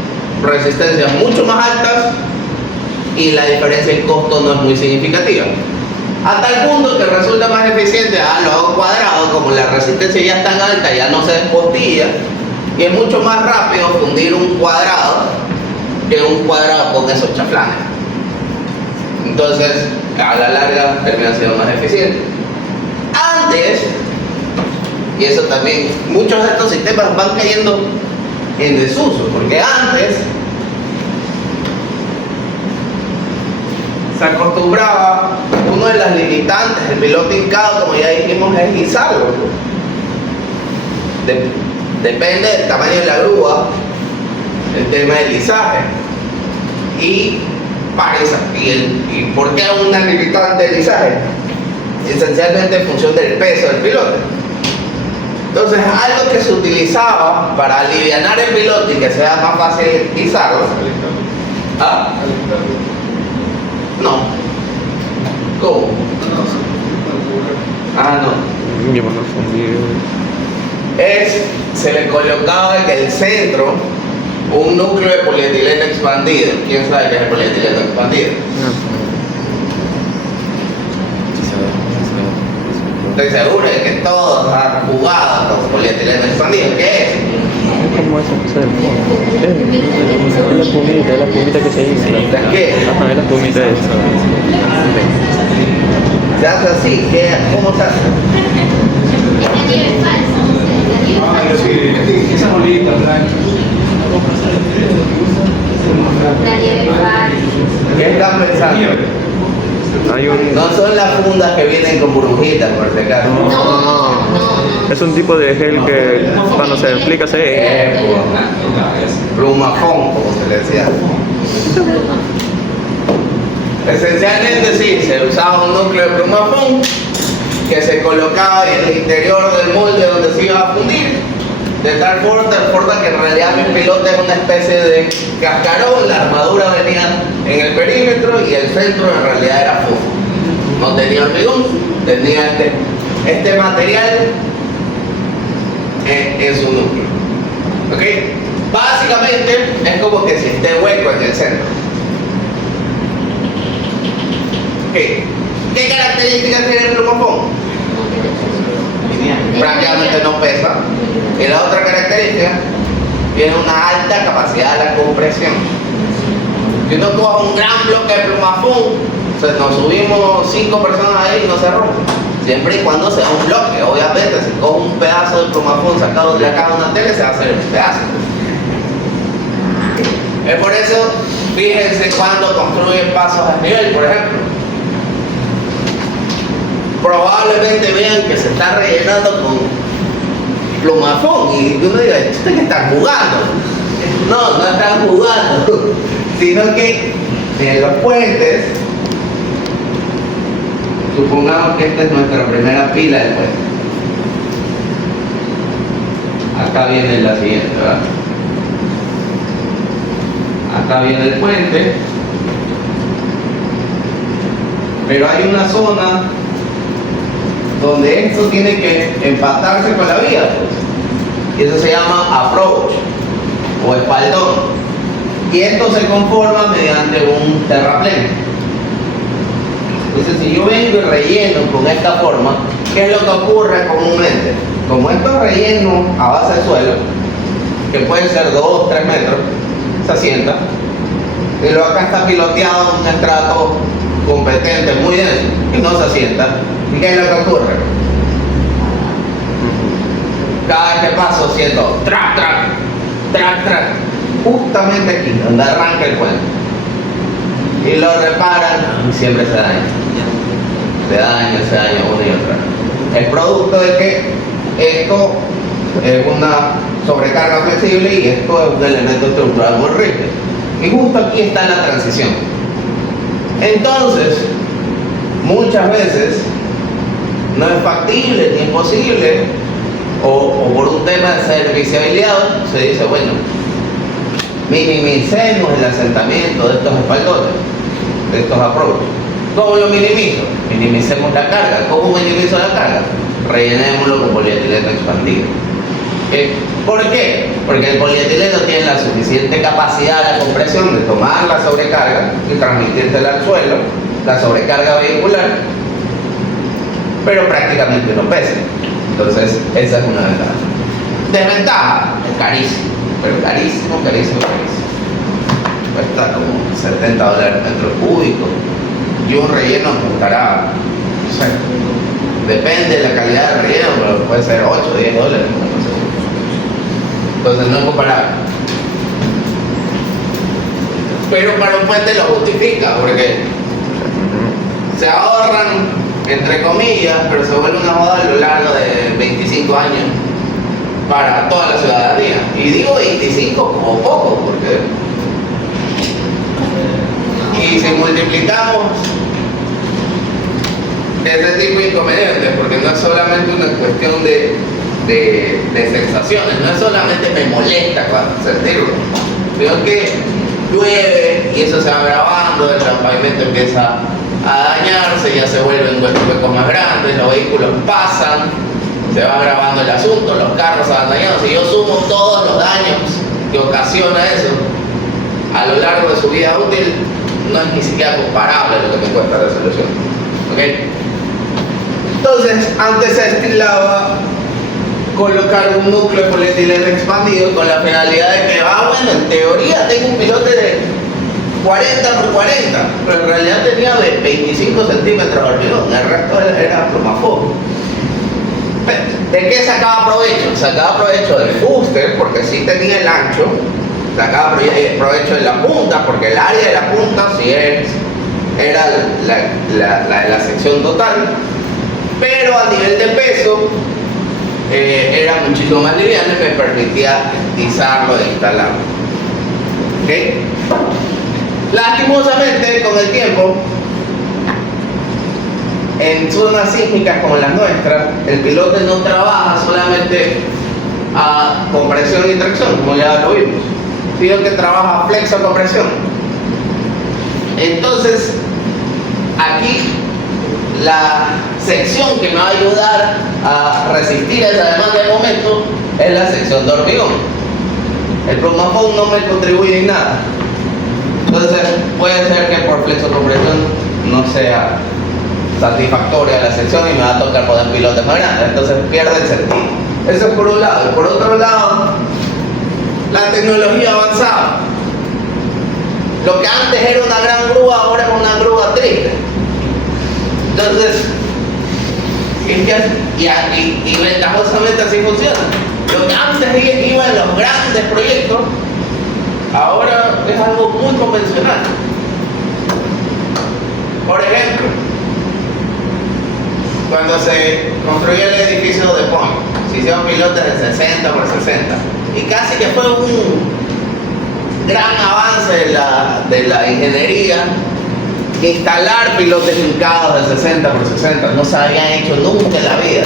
resistencias mucho más altas y la diferencia en costo no es muy significativa. A tal punto que resulta más eficiente, lo hago cuadrado, como la resistencia ya es tan alta, ya no se despostilla, y es mucho más rápido fundir un cuadrado que un cuadrado con esos chaflanes. Entonces, a la larga termina siendo más eficiente. Antes, y eso también, muchos de estos sistemas van cayendo en desuso, porque antes se acostumbraba, una de las limitantes del piloto hincado, como ya dijimos, es izarlo. Depende del tamaño de la grúa, el tema del izaje. ¿Y por qué una limitante del izaje? Esencialmente en función del peso del pilote. Entonces, algo que se utilizaba para alivianar el piloto y que sea más fácil izarlo. ¿Ah? No. ¿Cómo? No. Se le colocaba en el centro un núcleo de polietileno expandido. ¿Quién sabe qué es el polietileno expandido? Estoy seguro de que todos han jugado con polietileno expandido. ¿Qué es? Es como esa cosa del fondo. Es la espumita que se hizo. ¿La qué? Ajá, es la espumita esa. Se hace así. ¿Cómo se hace? Esa bolita blanca. ¿Qué están pensando? No son las fundas que vienen con burbujitas, por si acaso. No. Es un tipo de gel que cuando se explica Plumafón, como se le decía. Esencialmente sí, se usaba un núcleo de plumafón que se colocaba en el interior del molde donde se iba a fundir, de tal forma que en realidad mi piloto es una especie de cascarón, la armadura venía en el perímetro y el centro en realidad era fofo. No tenía hormigón, tenía este material en su núcleo. ¿Ok? Básicamente es como que si esté hueco en el centro. ¿Ok? ¿Qué características tiene el plumafón? Prácticamente no pesa. Y la otra característica, tiene una alta capacidad de la compresión. Si uno coge un gran bloque de plumafón, nos subimos 5 personas ahí y no se rompe. Siempre y cuando sea un bloque. Obviamente, si coge un pedazo de plumafón sacado de la caja de una tele, se va a hacer un pedazo. Es por eso, fíjense cuando construyen pasos a nivel, por ejemplo. Probablemente vean que se está rellenando con plumafón y uno diga, ¿esto que están jugando? No, no están jugando, sino que en los puentes, supongamos que esta es nuestra primera pila del puente. Acá viene la siguiente, ¿verdad? Acá viene el puente, pero hay una zona donde esto tiene que empatarse con la vía, pues. Y eso se llama approach o espaldón. Y esto se conforma mediante un terraplén. Entonces, si yo vengo y relleno con esta forma, ¿qué es lo que ocurre comúnmente? Como esto es relleno a base de suelo, que puede ser 2 o 3 metros, se asienta. Y luego acá está piloteado en un estrato competente, muy denso, y no se asienta. ¿Y qué es lo que ocurre? Cada vez que paso siento track, track, track, track, justamente aquí, donde arranca el puente. Y lo reparan y siempre se daña. Se daña una y otra. El producto es que esto es una sobrecarga flexible y esto es un elemento estructural muy rígido. Y justo aquí está la transición. Entonces, muchas veces no es factible ni imposible, o por un tema de serviciabilidad, se dice, bueno, minimicemos el asentamiento de estos espaldones, de estos approaches. ¿Cómo lo minimizo? Minimicemos la carga. ¿Cómo minimizo la carga? Rellenémoslo con polietileno expandido. ¿Por qué? Porque el polietileno tiene la suficiente capacidad de la compresión de tomar la sobrecarga y transmitírsela al suelo, la sobrecarga vehicular, pero prácticamente no pesa. Entonces, esa es una ventaja. Desventaja, es carísimo, pero carísimo. Cuesta como $70 metro cúbico y un relleno costará, no sé, depende de la calidad del relleno, pero puede ser $8 o $10, no sé. Entonces no es comparable. Pero para un puente lo justifica, porque se ahorran, entre comillas, pero se vuelve una moda a lo largo de 25 años para toda la ciudadanía. Y digo 25 como poco, porque y si multiplicamos ese tipo de inconvenientes, porque no es solamente una cuestión de sensaciones, no es solamente me molesta cuando sentirlo, sino que llueve y eso se va grabando, el pavimento empieza a dañarse, ya se vuelven huecos más grandes, los vehículos pasan, se va grabando el asunto, los carros se van dañando. Si yo sumo todos los daños que ocasiona eso a lo largo de su vida útil, no es ni siquiera comparable lo que me cuesta la solución. ¿Okay? Entonces, antes se estilaba colocar un núcleo de polietileno expandido con la finalidad de que, bueno, en teoría tengo un pilote de 40 por 40, pero en realidad tenía de 25 centímetros de hormigón, el resto era plumafón. ¿De qué sacaba provecho? Sacaba provecho del fuste, porque sí tenía el ancho, sacaba provecho de la punta, porque el área de la punta sí era la sección total, pero a nivel de peso era muchísimo más liviano y me permitía izarlo e instalarlo. ¿Okay? Lastimosamente, con el tiempo, en zonas sísmicas como las nuestras, el pilote no trabaja solamente a compresión y tracción, como ya lo vimos, sino que trabaja a flexo-compresión. Entonces, aquí la sección que me va a ayudar a resistir esa demanda de momento es la sección de hormigón. El plumafón no me contribuye en nada. Entonces, puede ser que por flexo-compresión no sea satisfactoria la sección y me va a tocar poner pilotes más grandes, entonces pierde el sentido. Eso es por un lado. Y por otro lado, la tecnología avanzada. Lo que antes era una gran grúa, ahora es una grúa triste. Entonces, y ventajosamente así funciona. Lo que antes iba en los grandes proyectos, ahora es algo muy convencional. Por ejemplo, cuando se construyó el edificio de Point, se hicieron pilotes de 60 por 60 y casi que fue un gran avance de la ingeniería instalar pilotes hincados de 60 por 60. No se habían hecho nunca en la vida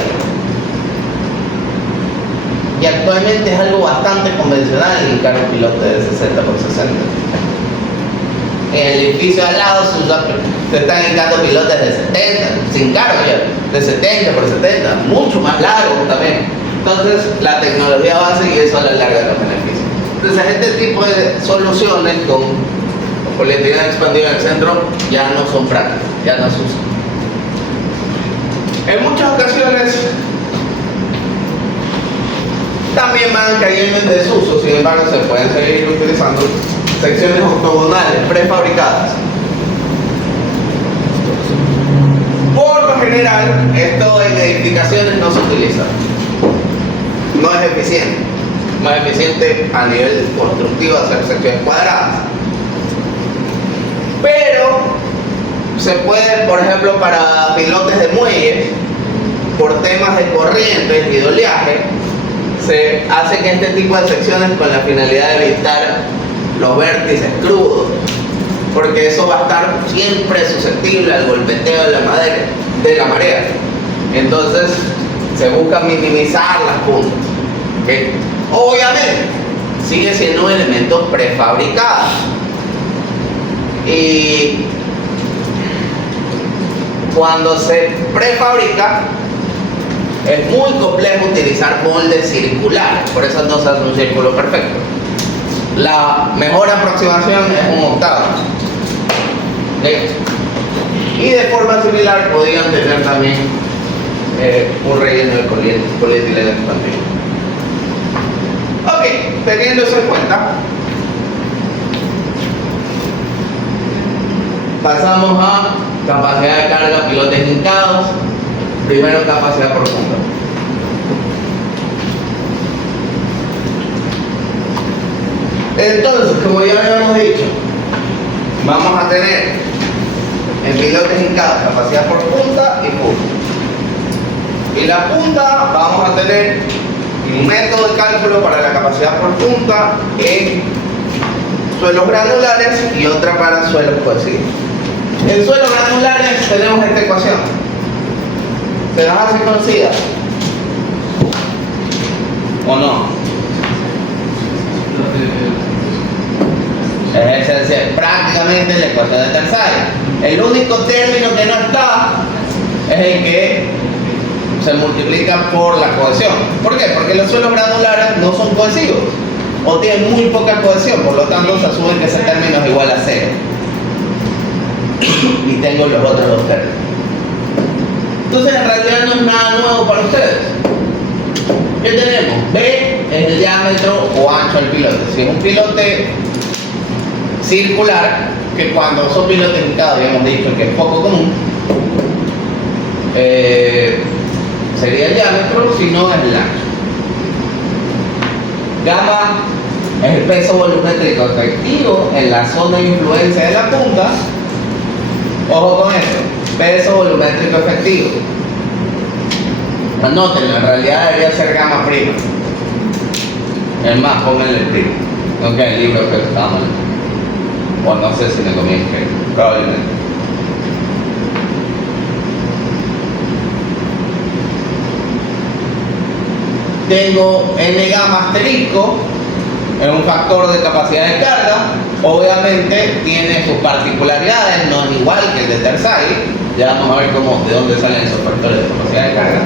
y actualmente es algo bastante convencional hincar un pilote de 60 por 60. En el edificio al lado se están hincando pilotes de 70, sin cargo ya, de 70 por 70, mucho más largos también. Entonces la tecnología avanza y eso a la larga los beneficia. Entonces este tipo de soluciones con polietileno expandido en el centro ya no son prácticas, ya no se usan. En muchas ocasiones también van cayendo en desuso, sin embargo se pueden seguir utilizando secciones octogonales prefabricadas. Por lo general, esto en edificaciones no se utiliza. No es eficiente. Más eficiente a nivel constructivo hacer secciones cuadradas. Pero se puede, por ejemplo, para pilotes de muelles, por temas de corrientes y de oleaje, se hacen este tipo de secciones con la finalidad de evitar los vértices crudos, porque eso va a estar siempre susceptible al golpeteo de la madera, de la marea. Entonces se busca minimizar las puntas, que obviamente sigue siendo un elemento prefabricado y cuando se prefabrica es muy complejo utilizar moldes circulares, por eso no se hace un círculo perfecto. La mejor aproximación es un octavo. Y de forma similar podrían tener también un relleno de polietileno expandido. Ok, teniendo eso en cuenta, pasamos a capacidad de carga, pilotes hincados. Primero, capacidad profunda. Entonces, como ya habíamos dicho, vamos a tener en pilotes hincados capacidad por punta y punta. Y la punta vamos a tener un método de cálculo para la capacidad por punta en suelos granulares y otra para suelos cohesivos. En suelos granulares tenemos esta ecuación. ¿Se las hace conocida? ¿O no? Es esencial, prácticamente la ecuación de Terzaghi. El único término que no está es el que se multiplica por la cohesión. ¿Por qué? Porque los suelos granulares no son cohesivos o tienen muy poca cohesión, por lo tanto se asume que ese término es igual a 0. Y tengo los otros dos términos. Entonces en realidad no es nada nuevo para ustedes. ¿Qué tenemos? B es el diámetro o ancho del pilote. Si es un pilote circular, que cuando son pilotes hincados habíamos dicho que es poco común, sería el diámetro, si no es el ancho. Gamma es el peso volumétrico efectivo en la zona de influencia de la punta. Ojo con esto, peso volumétrico efectivo. Anótenlo, en realidad debería ser gamma prima. Es más, pónganle prima. Ok, el libro que está mal. O no sé si me comí ingeniero, probablemente. Tengo N gamma asterisco, es un factor de capacidad de carga, obviamente tiene sus particularidades, no es igual que el de Tersay, ya vamos a ver de dónde salen esos factores de capacidad de carga,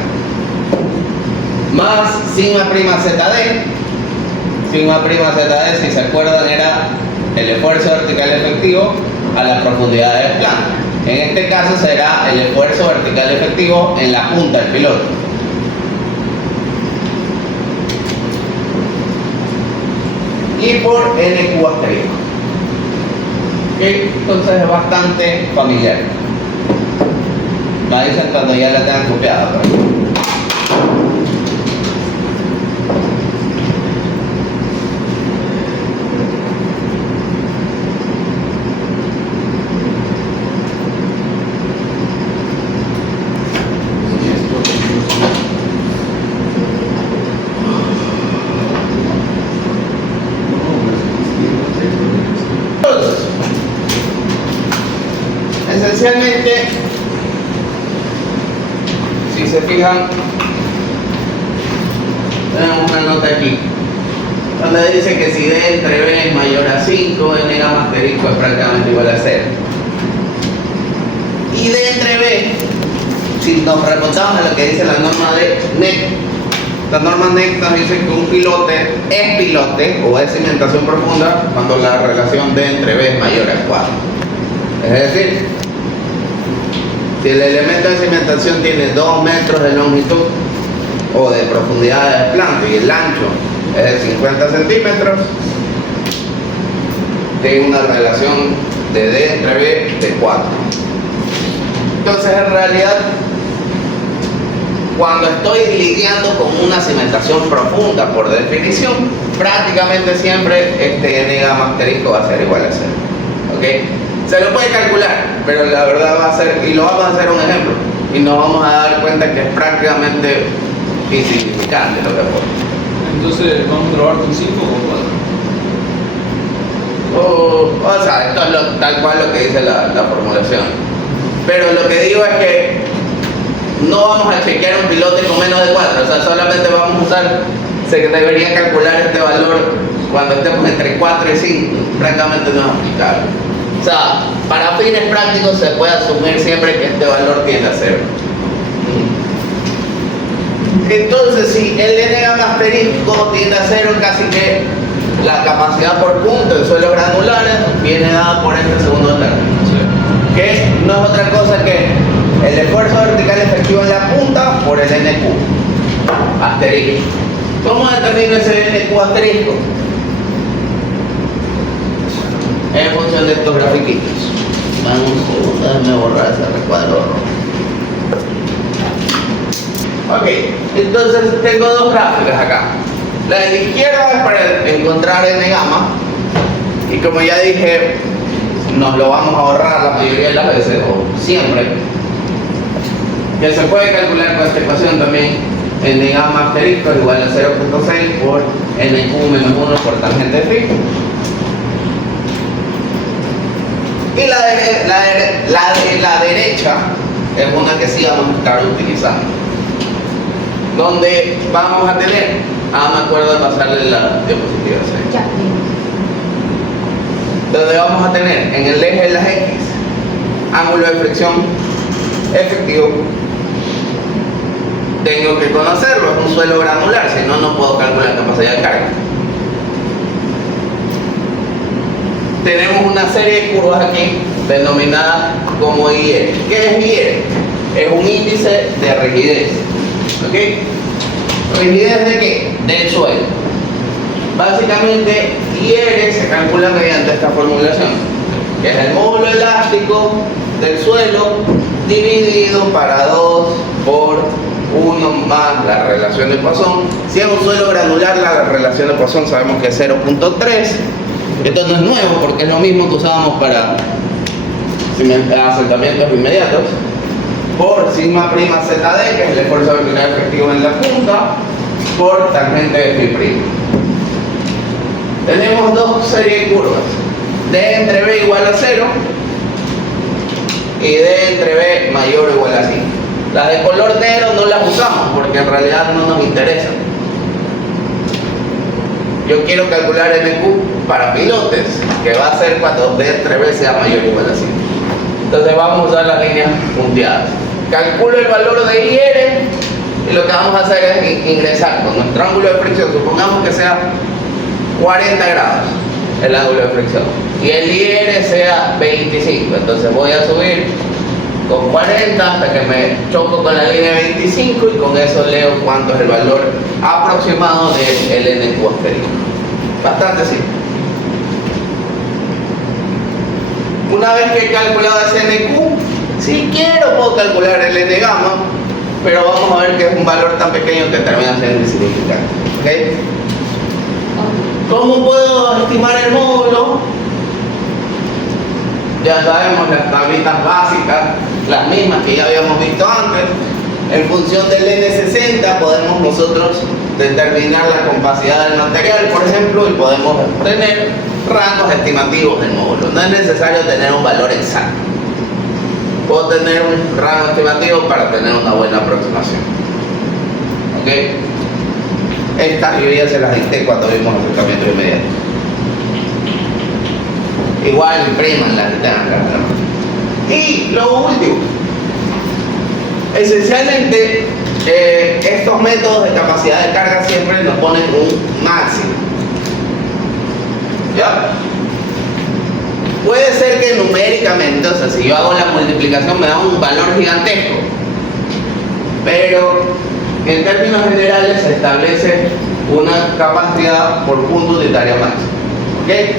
más sigma prima ZD. Sigma prima ZD, si se acuerdan, era el esfuerzo vertical efectivo a la profundidad del plano. En este caso será el esfuerzo vertical efectivo en la punta del piloto. Y por NQ asterisco. Entonces es bastante familiar. Me dicen cuando ya la tengan copiada. Esencialmente, si se fijan, tenemos una nota aquí donde dice que si D entre B es mayor a 5, N gamma asterisco es prácticamente igual a 0. Y D entre B, si nos remontamos a lo que dice la norma de NEC, la norma NEC nos dice que un pilote es pilote o es cimentación profunda cuando la relación D entre B es mayor a 4. Es decir, si el elemento de cimentación tiene 2 metros de longitud o de profundidad de planta y el ancho es de 50 centímetros, tiene una relación de D entre B de 4. Entonces, en realidad, cuando estoy lidiando con una cimentación profunda, por definición, prácticamente siempre este N gamma asterisco va a ser igual a 0. ¿Ok? Se lo puede calcular, pero la verdad va a ser, y lo vamos a hacer un ejemplo, y nos vamos a dar cuenta que es prácticamente insignificante lo que aporta. Entonces, ¿vamos a trabajar con 5 o 4? O sea, esto es tal cual lo que dice la formulación. Pero lo que digo es que no vamos a chequear un pilote con menos de 4, o sea, solamente vamos a usar, se debería calcular este valor cuando estemos entre 4 y 5, prácticamente no es aplicable. O sea, para fines prácticos se puede asumir siempre que este valor tiende a 0. Entonces, si el N gamma asterisco tiende a 0, casi que la capacidad por punto de suelos granulares viene dada por este segundo término, que no es otra cosa que el esfuerzo vertical efectivo en la punta por el NQ asterisco. ¿Cómo determino ese NQ asterisco? En función de estos grafiquitos. Dame un segundo, déjame borrar ese recuadro rojo. Ok, entonces tengo dos gráficas acá. La de la izquierda es para encontrar N gamma, y como ya dije, nos lo vamos a ahorrar la mayoría de las veces, o siempre, que se puede calcular con esta ecuación también. N gamma asterisco es igual a 0.6 por NQ menos 1 por tangente phi. Y la de la derecha es una que sí vamos a estar utilizando, donde vamos a tener, me acuerdo de pasarle la diapositiva, ¿sí? Donde vamos a tener en el eje de las X ángulo de fricción efectivo. Tengo que conocerlo, es un suelo granular, si no, no puedo calcular la capacidad de carga. Tenemos una serie de curvas aquí denominadas como IR. ¿Qué es IR? Es un índice de rigidez. ¿Ok? ¿Rigidez de qué? Del suelo. Básicamente, IR se calcula mediante esta formulación, que es el módulo elástico del suelo dividido para 2 por 1 más la relación de Poisson. Si es un suelo granular, la relación de Poisson sabemos que es 0.3. Esto no es nuevo porque es lo mismo que usábamos para asentamientos inmediatos, por sigma prima ZD, que es el esfuerzo vertical efectivo en la punta, por tangente de phi prima. Tenemos dos series de curvas. D entre B igual a 0 y D entre B mayor o igual a 5. Las de color negro no las usamos porque en realidad no nos interesan. Yo quiero calcular NQ para pilotes, que va a ser cuando D entre B sea mayor o igual a 5. Entonces vamos a usar las líneas punteadas. Calculo el valor de IR y lo que vamos a hacer es ingresar con nuestro ángulo de fricción. Supongamos que sea 40 grados el ángulo de fricción y el IR sea 25. Entonces voy a subir con 40 hasta que me choco con la línea 25 y con eso leo cuánto es el valor aproximado del NQ anterior. Bastante simple. Una vez que he calculado ese NQ, si quiero puedo calcular el N gamma, pero vamos a ver que es un valor tan pequeño que termina siendo insignificante. ¿Okay? ¿Cómo puedo estimar el módulo? Ya sabemos las tablitas básicas, las mismas que ya habíamos visto antes. En función del N60 podemos nosotros determinar la compacidad del material, por ejemplo, y podemos obtener rangos estimativos del módulo. No es necesario tener un valor exacto. Puedo tener un rango estimativo para tener una buena aproximación. ¿Ok? Estas yo ya se las dicté cuando vimos acercamiento inmediato. Igual impriman las que tengan acá, ¿no? Y lo último, esencialmente estos métodos de capacidad de carga siempre nos ponen un máximo. ¿Ya? Puede ser que numéricamente, o sea, si yo hago la multiplicación me da un valor gigantesco, pero en términos generales se establece una capacidad por punto unitaria máxima. ¿Ok?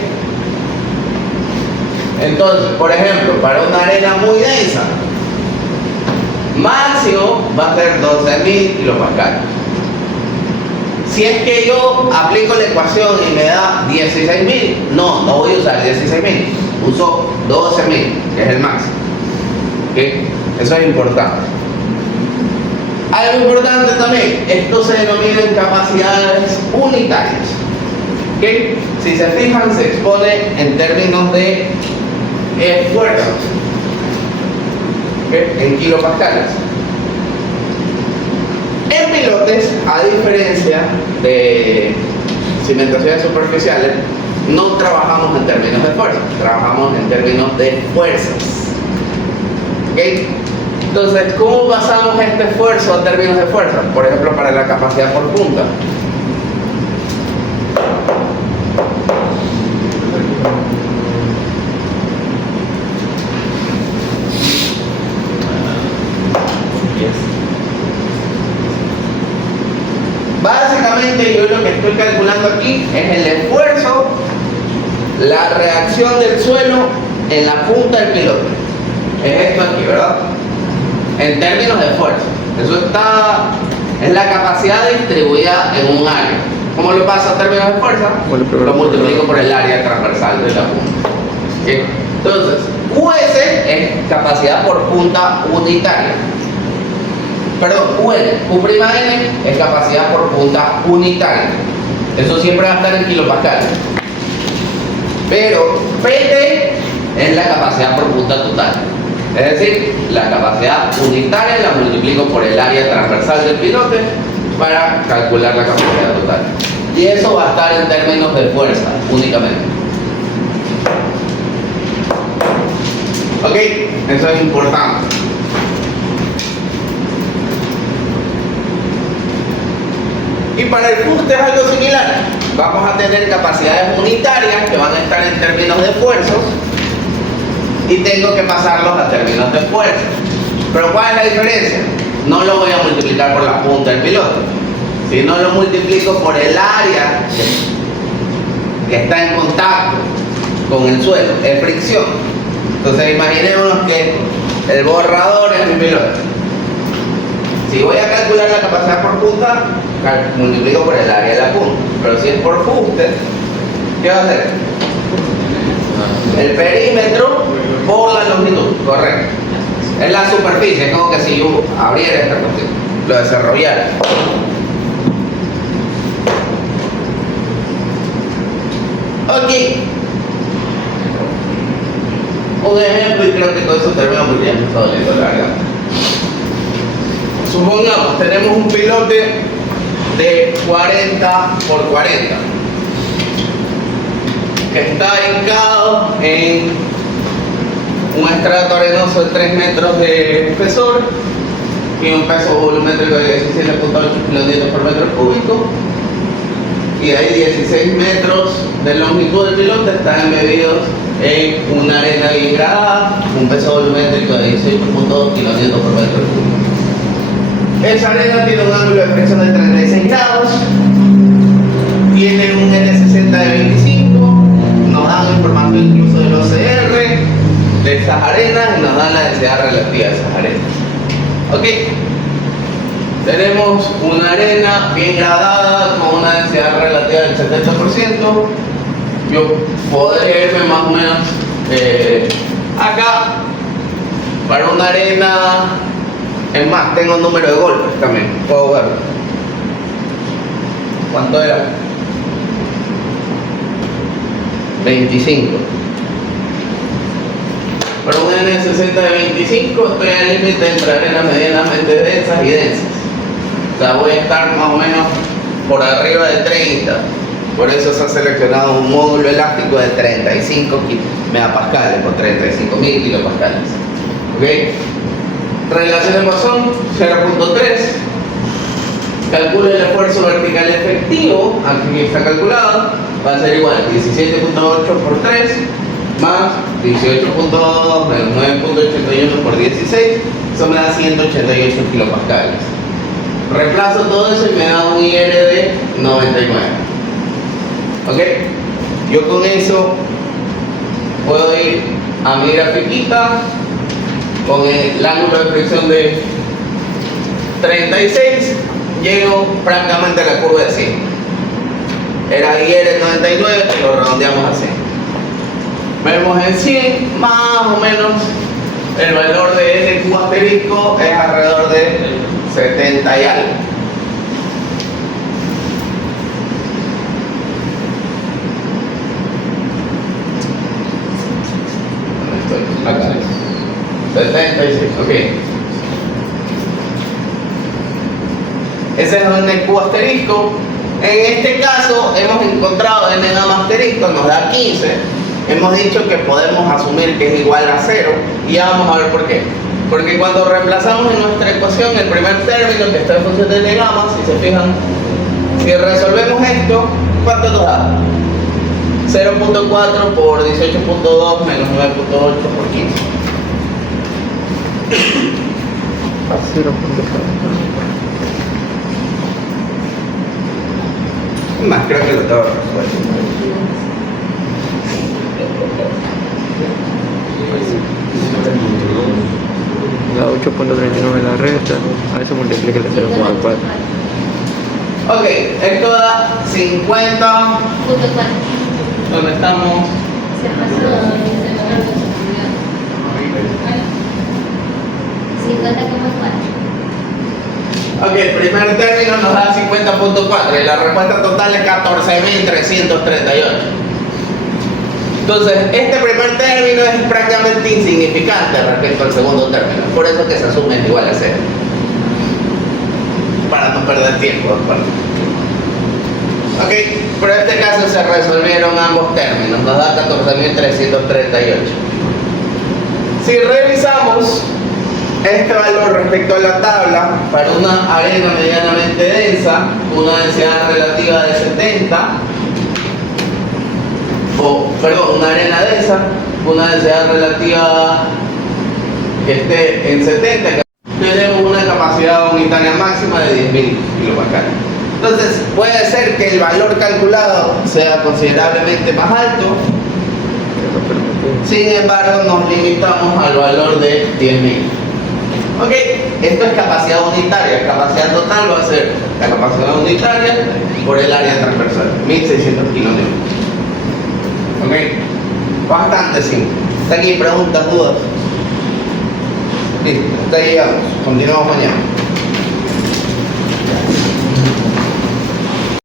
Entonces, por ejemplo, para una arena muy densa, máximo va a ser 12.000 kilopascales. Si es que yo aplico la ecuación y me da 16.000, no voy a usar 16.000, uso 12.000, que es el máximo. ¿Okay? Eso es importante. Algo importante también, esto se denomina en capacidades unitarias. ¿Okay? Si se fijan, se expone en términos de esfuerzos, ¿okay? En kilopascales. En pilotes, a diferencia de cimentaciones superficiales, no trabajamos en términos de fuerza, trabajamos en términos de fuerzas. ¿Okay? Entonces, ¿cómo basamos este esfuerzo en términos de fuerza? Por ejemplo, para la capacidad por punta. Básicamente yo lo que estoy calculando aquí es el esfuerzo, la reacción del suelo en la punta del pilote. Es esto aquí, ¿verdad? En términos de esfuerzo. Eso es la capacidad distribuida en un área. ¿Cómo lo paso a términos de fuerza? Lo multiplico por el área transversal de la punta. ¿Sí? Entonces, QS es capacidad por punta unitaria. Perdón, QN, Q'N es capacidad por punta unitaria. Eso siempre va a estar en kilopascales. Pero PT es la capacidad por punta total. Es decir, la capacidad unitaria la multiplico por el área transversal del pilote para calcular la capacidad total. Y eso va a estar en términos de fuerza únicamente. ¿Ok? Eso es importante. Y para el fuste es algo similar. Vamos a tener capacidades unitarias que van a estar en términos de esfuerzos y tengo que pasarlos a términos de fuerza. Pero ¿cuál es la diferencia? No lo voy a multiplicar por la punta del pilote, sino lo multiplico por el área que está en contacto con el suelo, es fricción. Entonces imaginémonos que el borrador es mi pilote. Si voy a calcular la capacidad por punta, multiplico por el área de la punta. Pero si es por fuste, ¿qué va a hacer? El perímetro por la longitud, correcto. Es la superficie, es como que si yo abriera esta cuestión, lo desarrollara. Ok. un ejemplo y creo que todo eso termina porque ya me está doliendo la garganta. Supongamos, tenemos un pilote de 40 por 40 que está hincado en un estrato arenoso de 3 metros de espesor y un peso volumétrico de 17.8 kilonewtons por metro cúbico, y hay 16 metros de longitud del pilote, están embebidos en una arena bien gradada, un peso volumétrico de 18.2 kilonewtons por metro cúbico. Esa arena tiene un ángulo de fricción de 36 grados, tiene un N60 de 25, nos dan información incluso del OCR de esas arenas y nos dan la densidad relativa de esas arenas. Ok, tenemos una arena bien gradada con una densidad relativa del 70%. Yo podría irme más o menos acá para una arena. Es más, tengo un número de golpes también, puedo verlo. ¿Cuánto era? 25. Para un N60 de 25 estoy al límite entre arenas medianamente densas y densas. O sea, voy a estar más o menos por arriba de 30. Por eso se ha seleccionado un módulo elástico de 35 megapascales por 35.000 kilopascales. ¿Ok? Relación de Poisson 0.3. Calcula el esfuerzo vertical efectivo, aquí está calculado, va a ser igual 17.8 por 3 más 18.2 menos 9.81 por 16, eso me da 188 kilopascales. Reemplazo todo eso y me da un IR de 99. ¿Ok? Yo con eso puedo ir a mi grafiquita con el ángulo de fricción de 36, llego prácticamente a la curva de 100. Era IR 99, lo redondeamos a 100. Vemos en 100, más o menos, el valor de NQ asterisco es alrededor de 70 y algo. Acá. 76, ok. Ese es un NQ asterisco. En este caso hemos encontrado n gamma asterisco, nos da 15. Hemos dicho que podemos asumir que es igual a 0 y ya vamos a ver por qué. Porque cuando reemplazamos en nuestra ecuación el primer término que está en función de n gamma, si se fijan, si resolvemos esto, ¿cuánto nos da? 0.4 por 18.2 menos 9.8 por 15. A 0.4. Más, creo que lo estaba resuelto. Da 8.39 la recta, a eso multiplica el 0.4. Ok, esto da 50. ¿Dónde estamos? Se pasó de 50,4. Ok, el primer término nos da 50.4 y la respuesta total es 14.338. Entonces, este primer término es prácticamente insignificante respecto al segundo término, por eso que se asume igual a 0. Para no perder tiempo, ¿verdad? Ok, pero en este caso se resolvieron ambos términos, nos da 14.338. Si revisamos este valor respecto a la tabla, para una arena medianamente densa, una densidad relativa de 70, una arena densa, una densidad relativa que esté en 70, tenemos una capacidad unitaria máxima de 10.000 kilopascales. Entonces, puede ser que el valor calculado sea considerablemente más alto, sin embargo, nos limitamos al valor de 10.000. Ok, esto es capacidad unitaria. Capacidad total va a ser la capacidad unitaria por el área transversal, 1.600 kilonewtons. Ok, bastante simple. ¿Está aquí preguntas, dudas? Listo, hasta ahí llegamos. Continuamos mañana.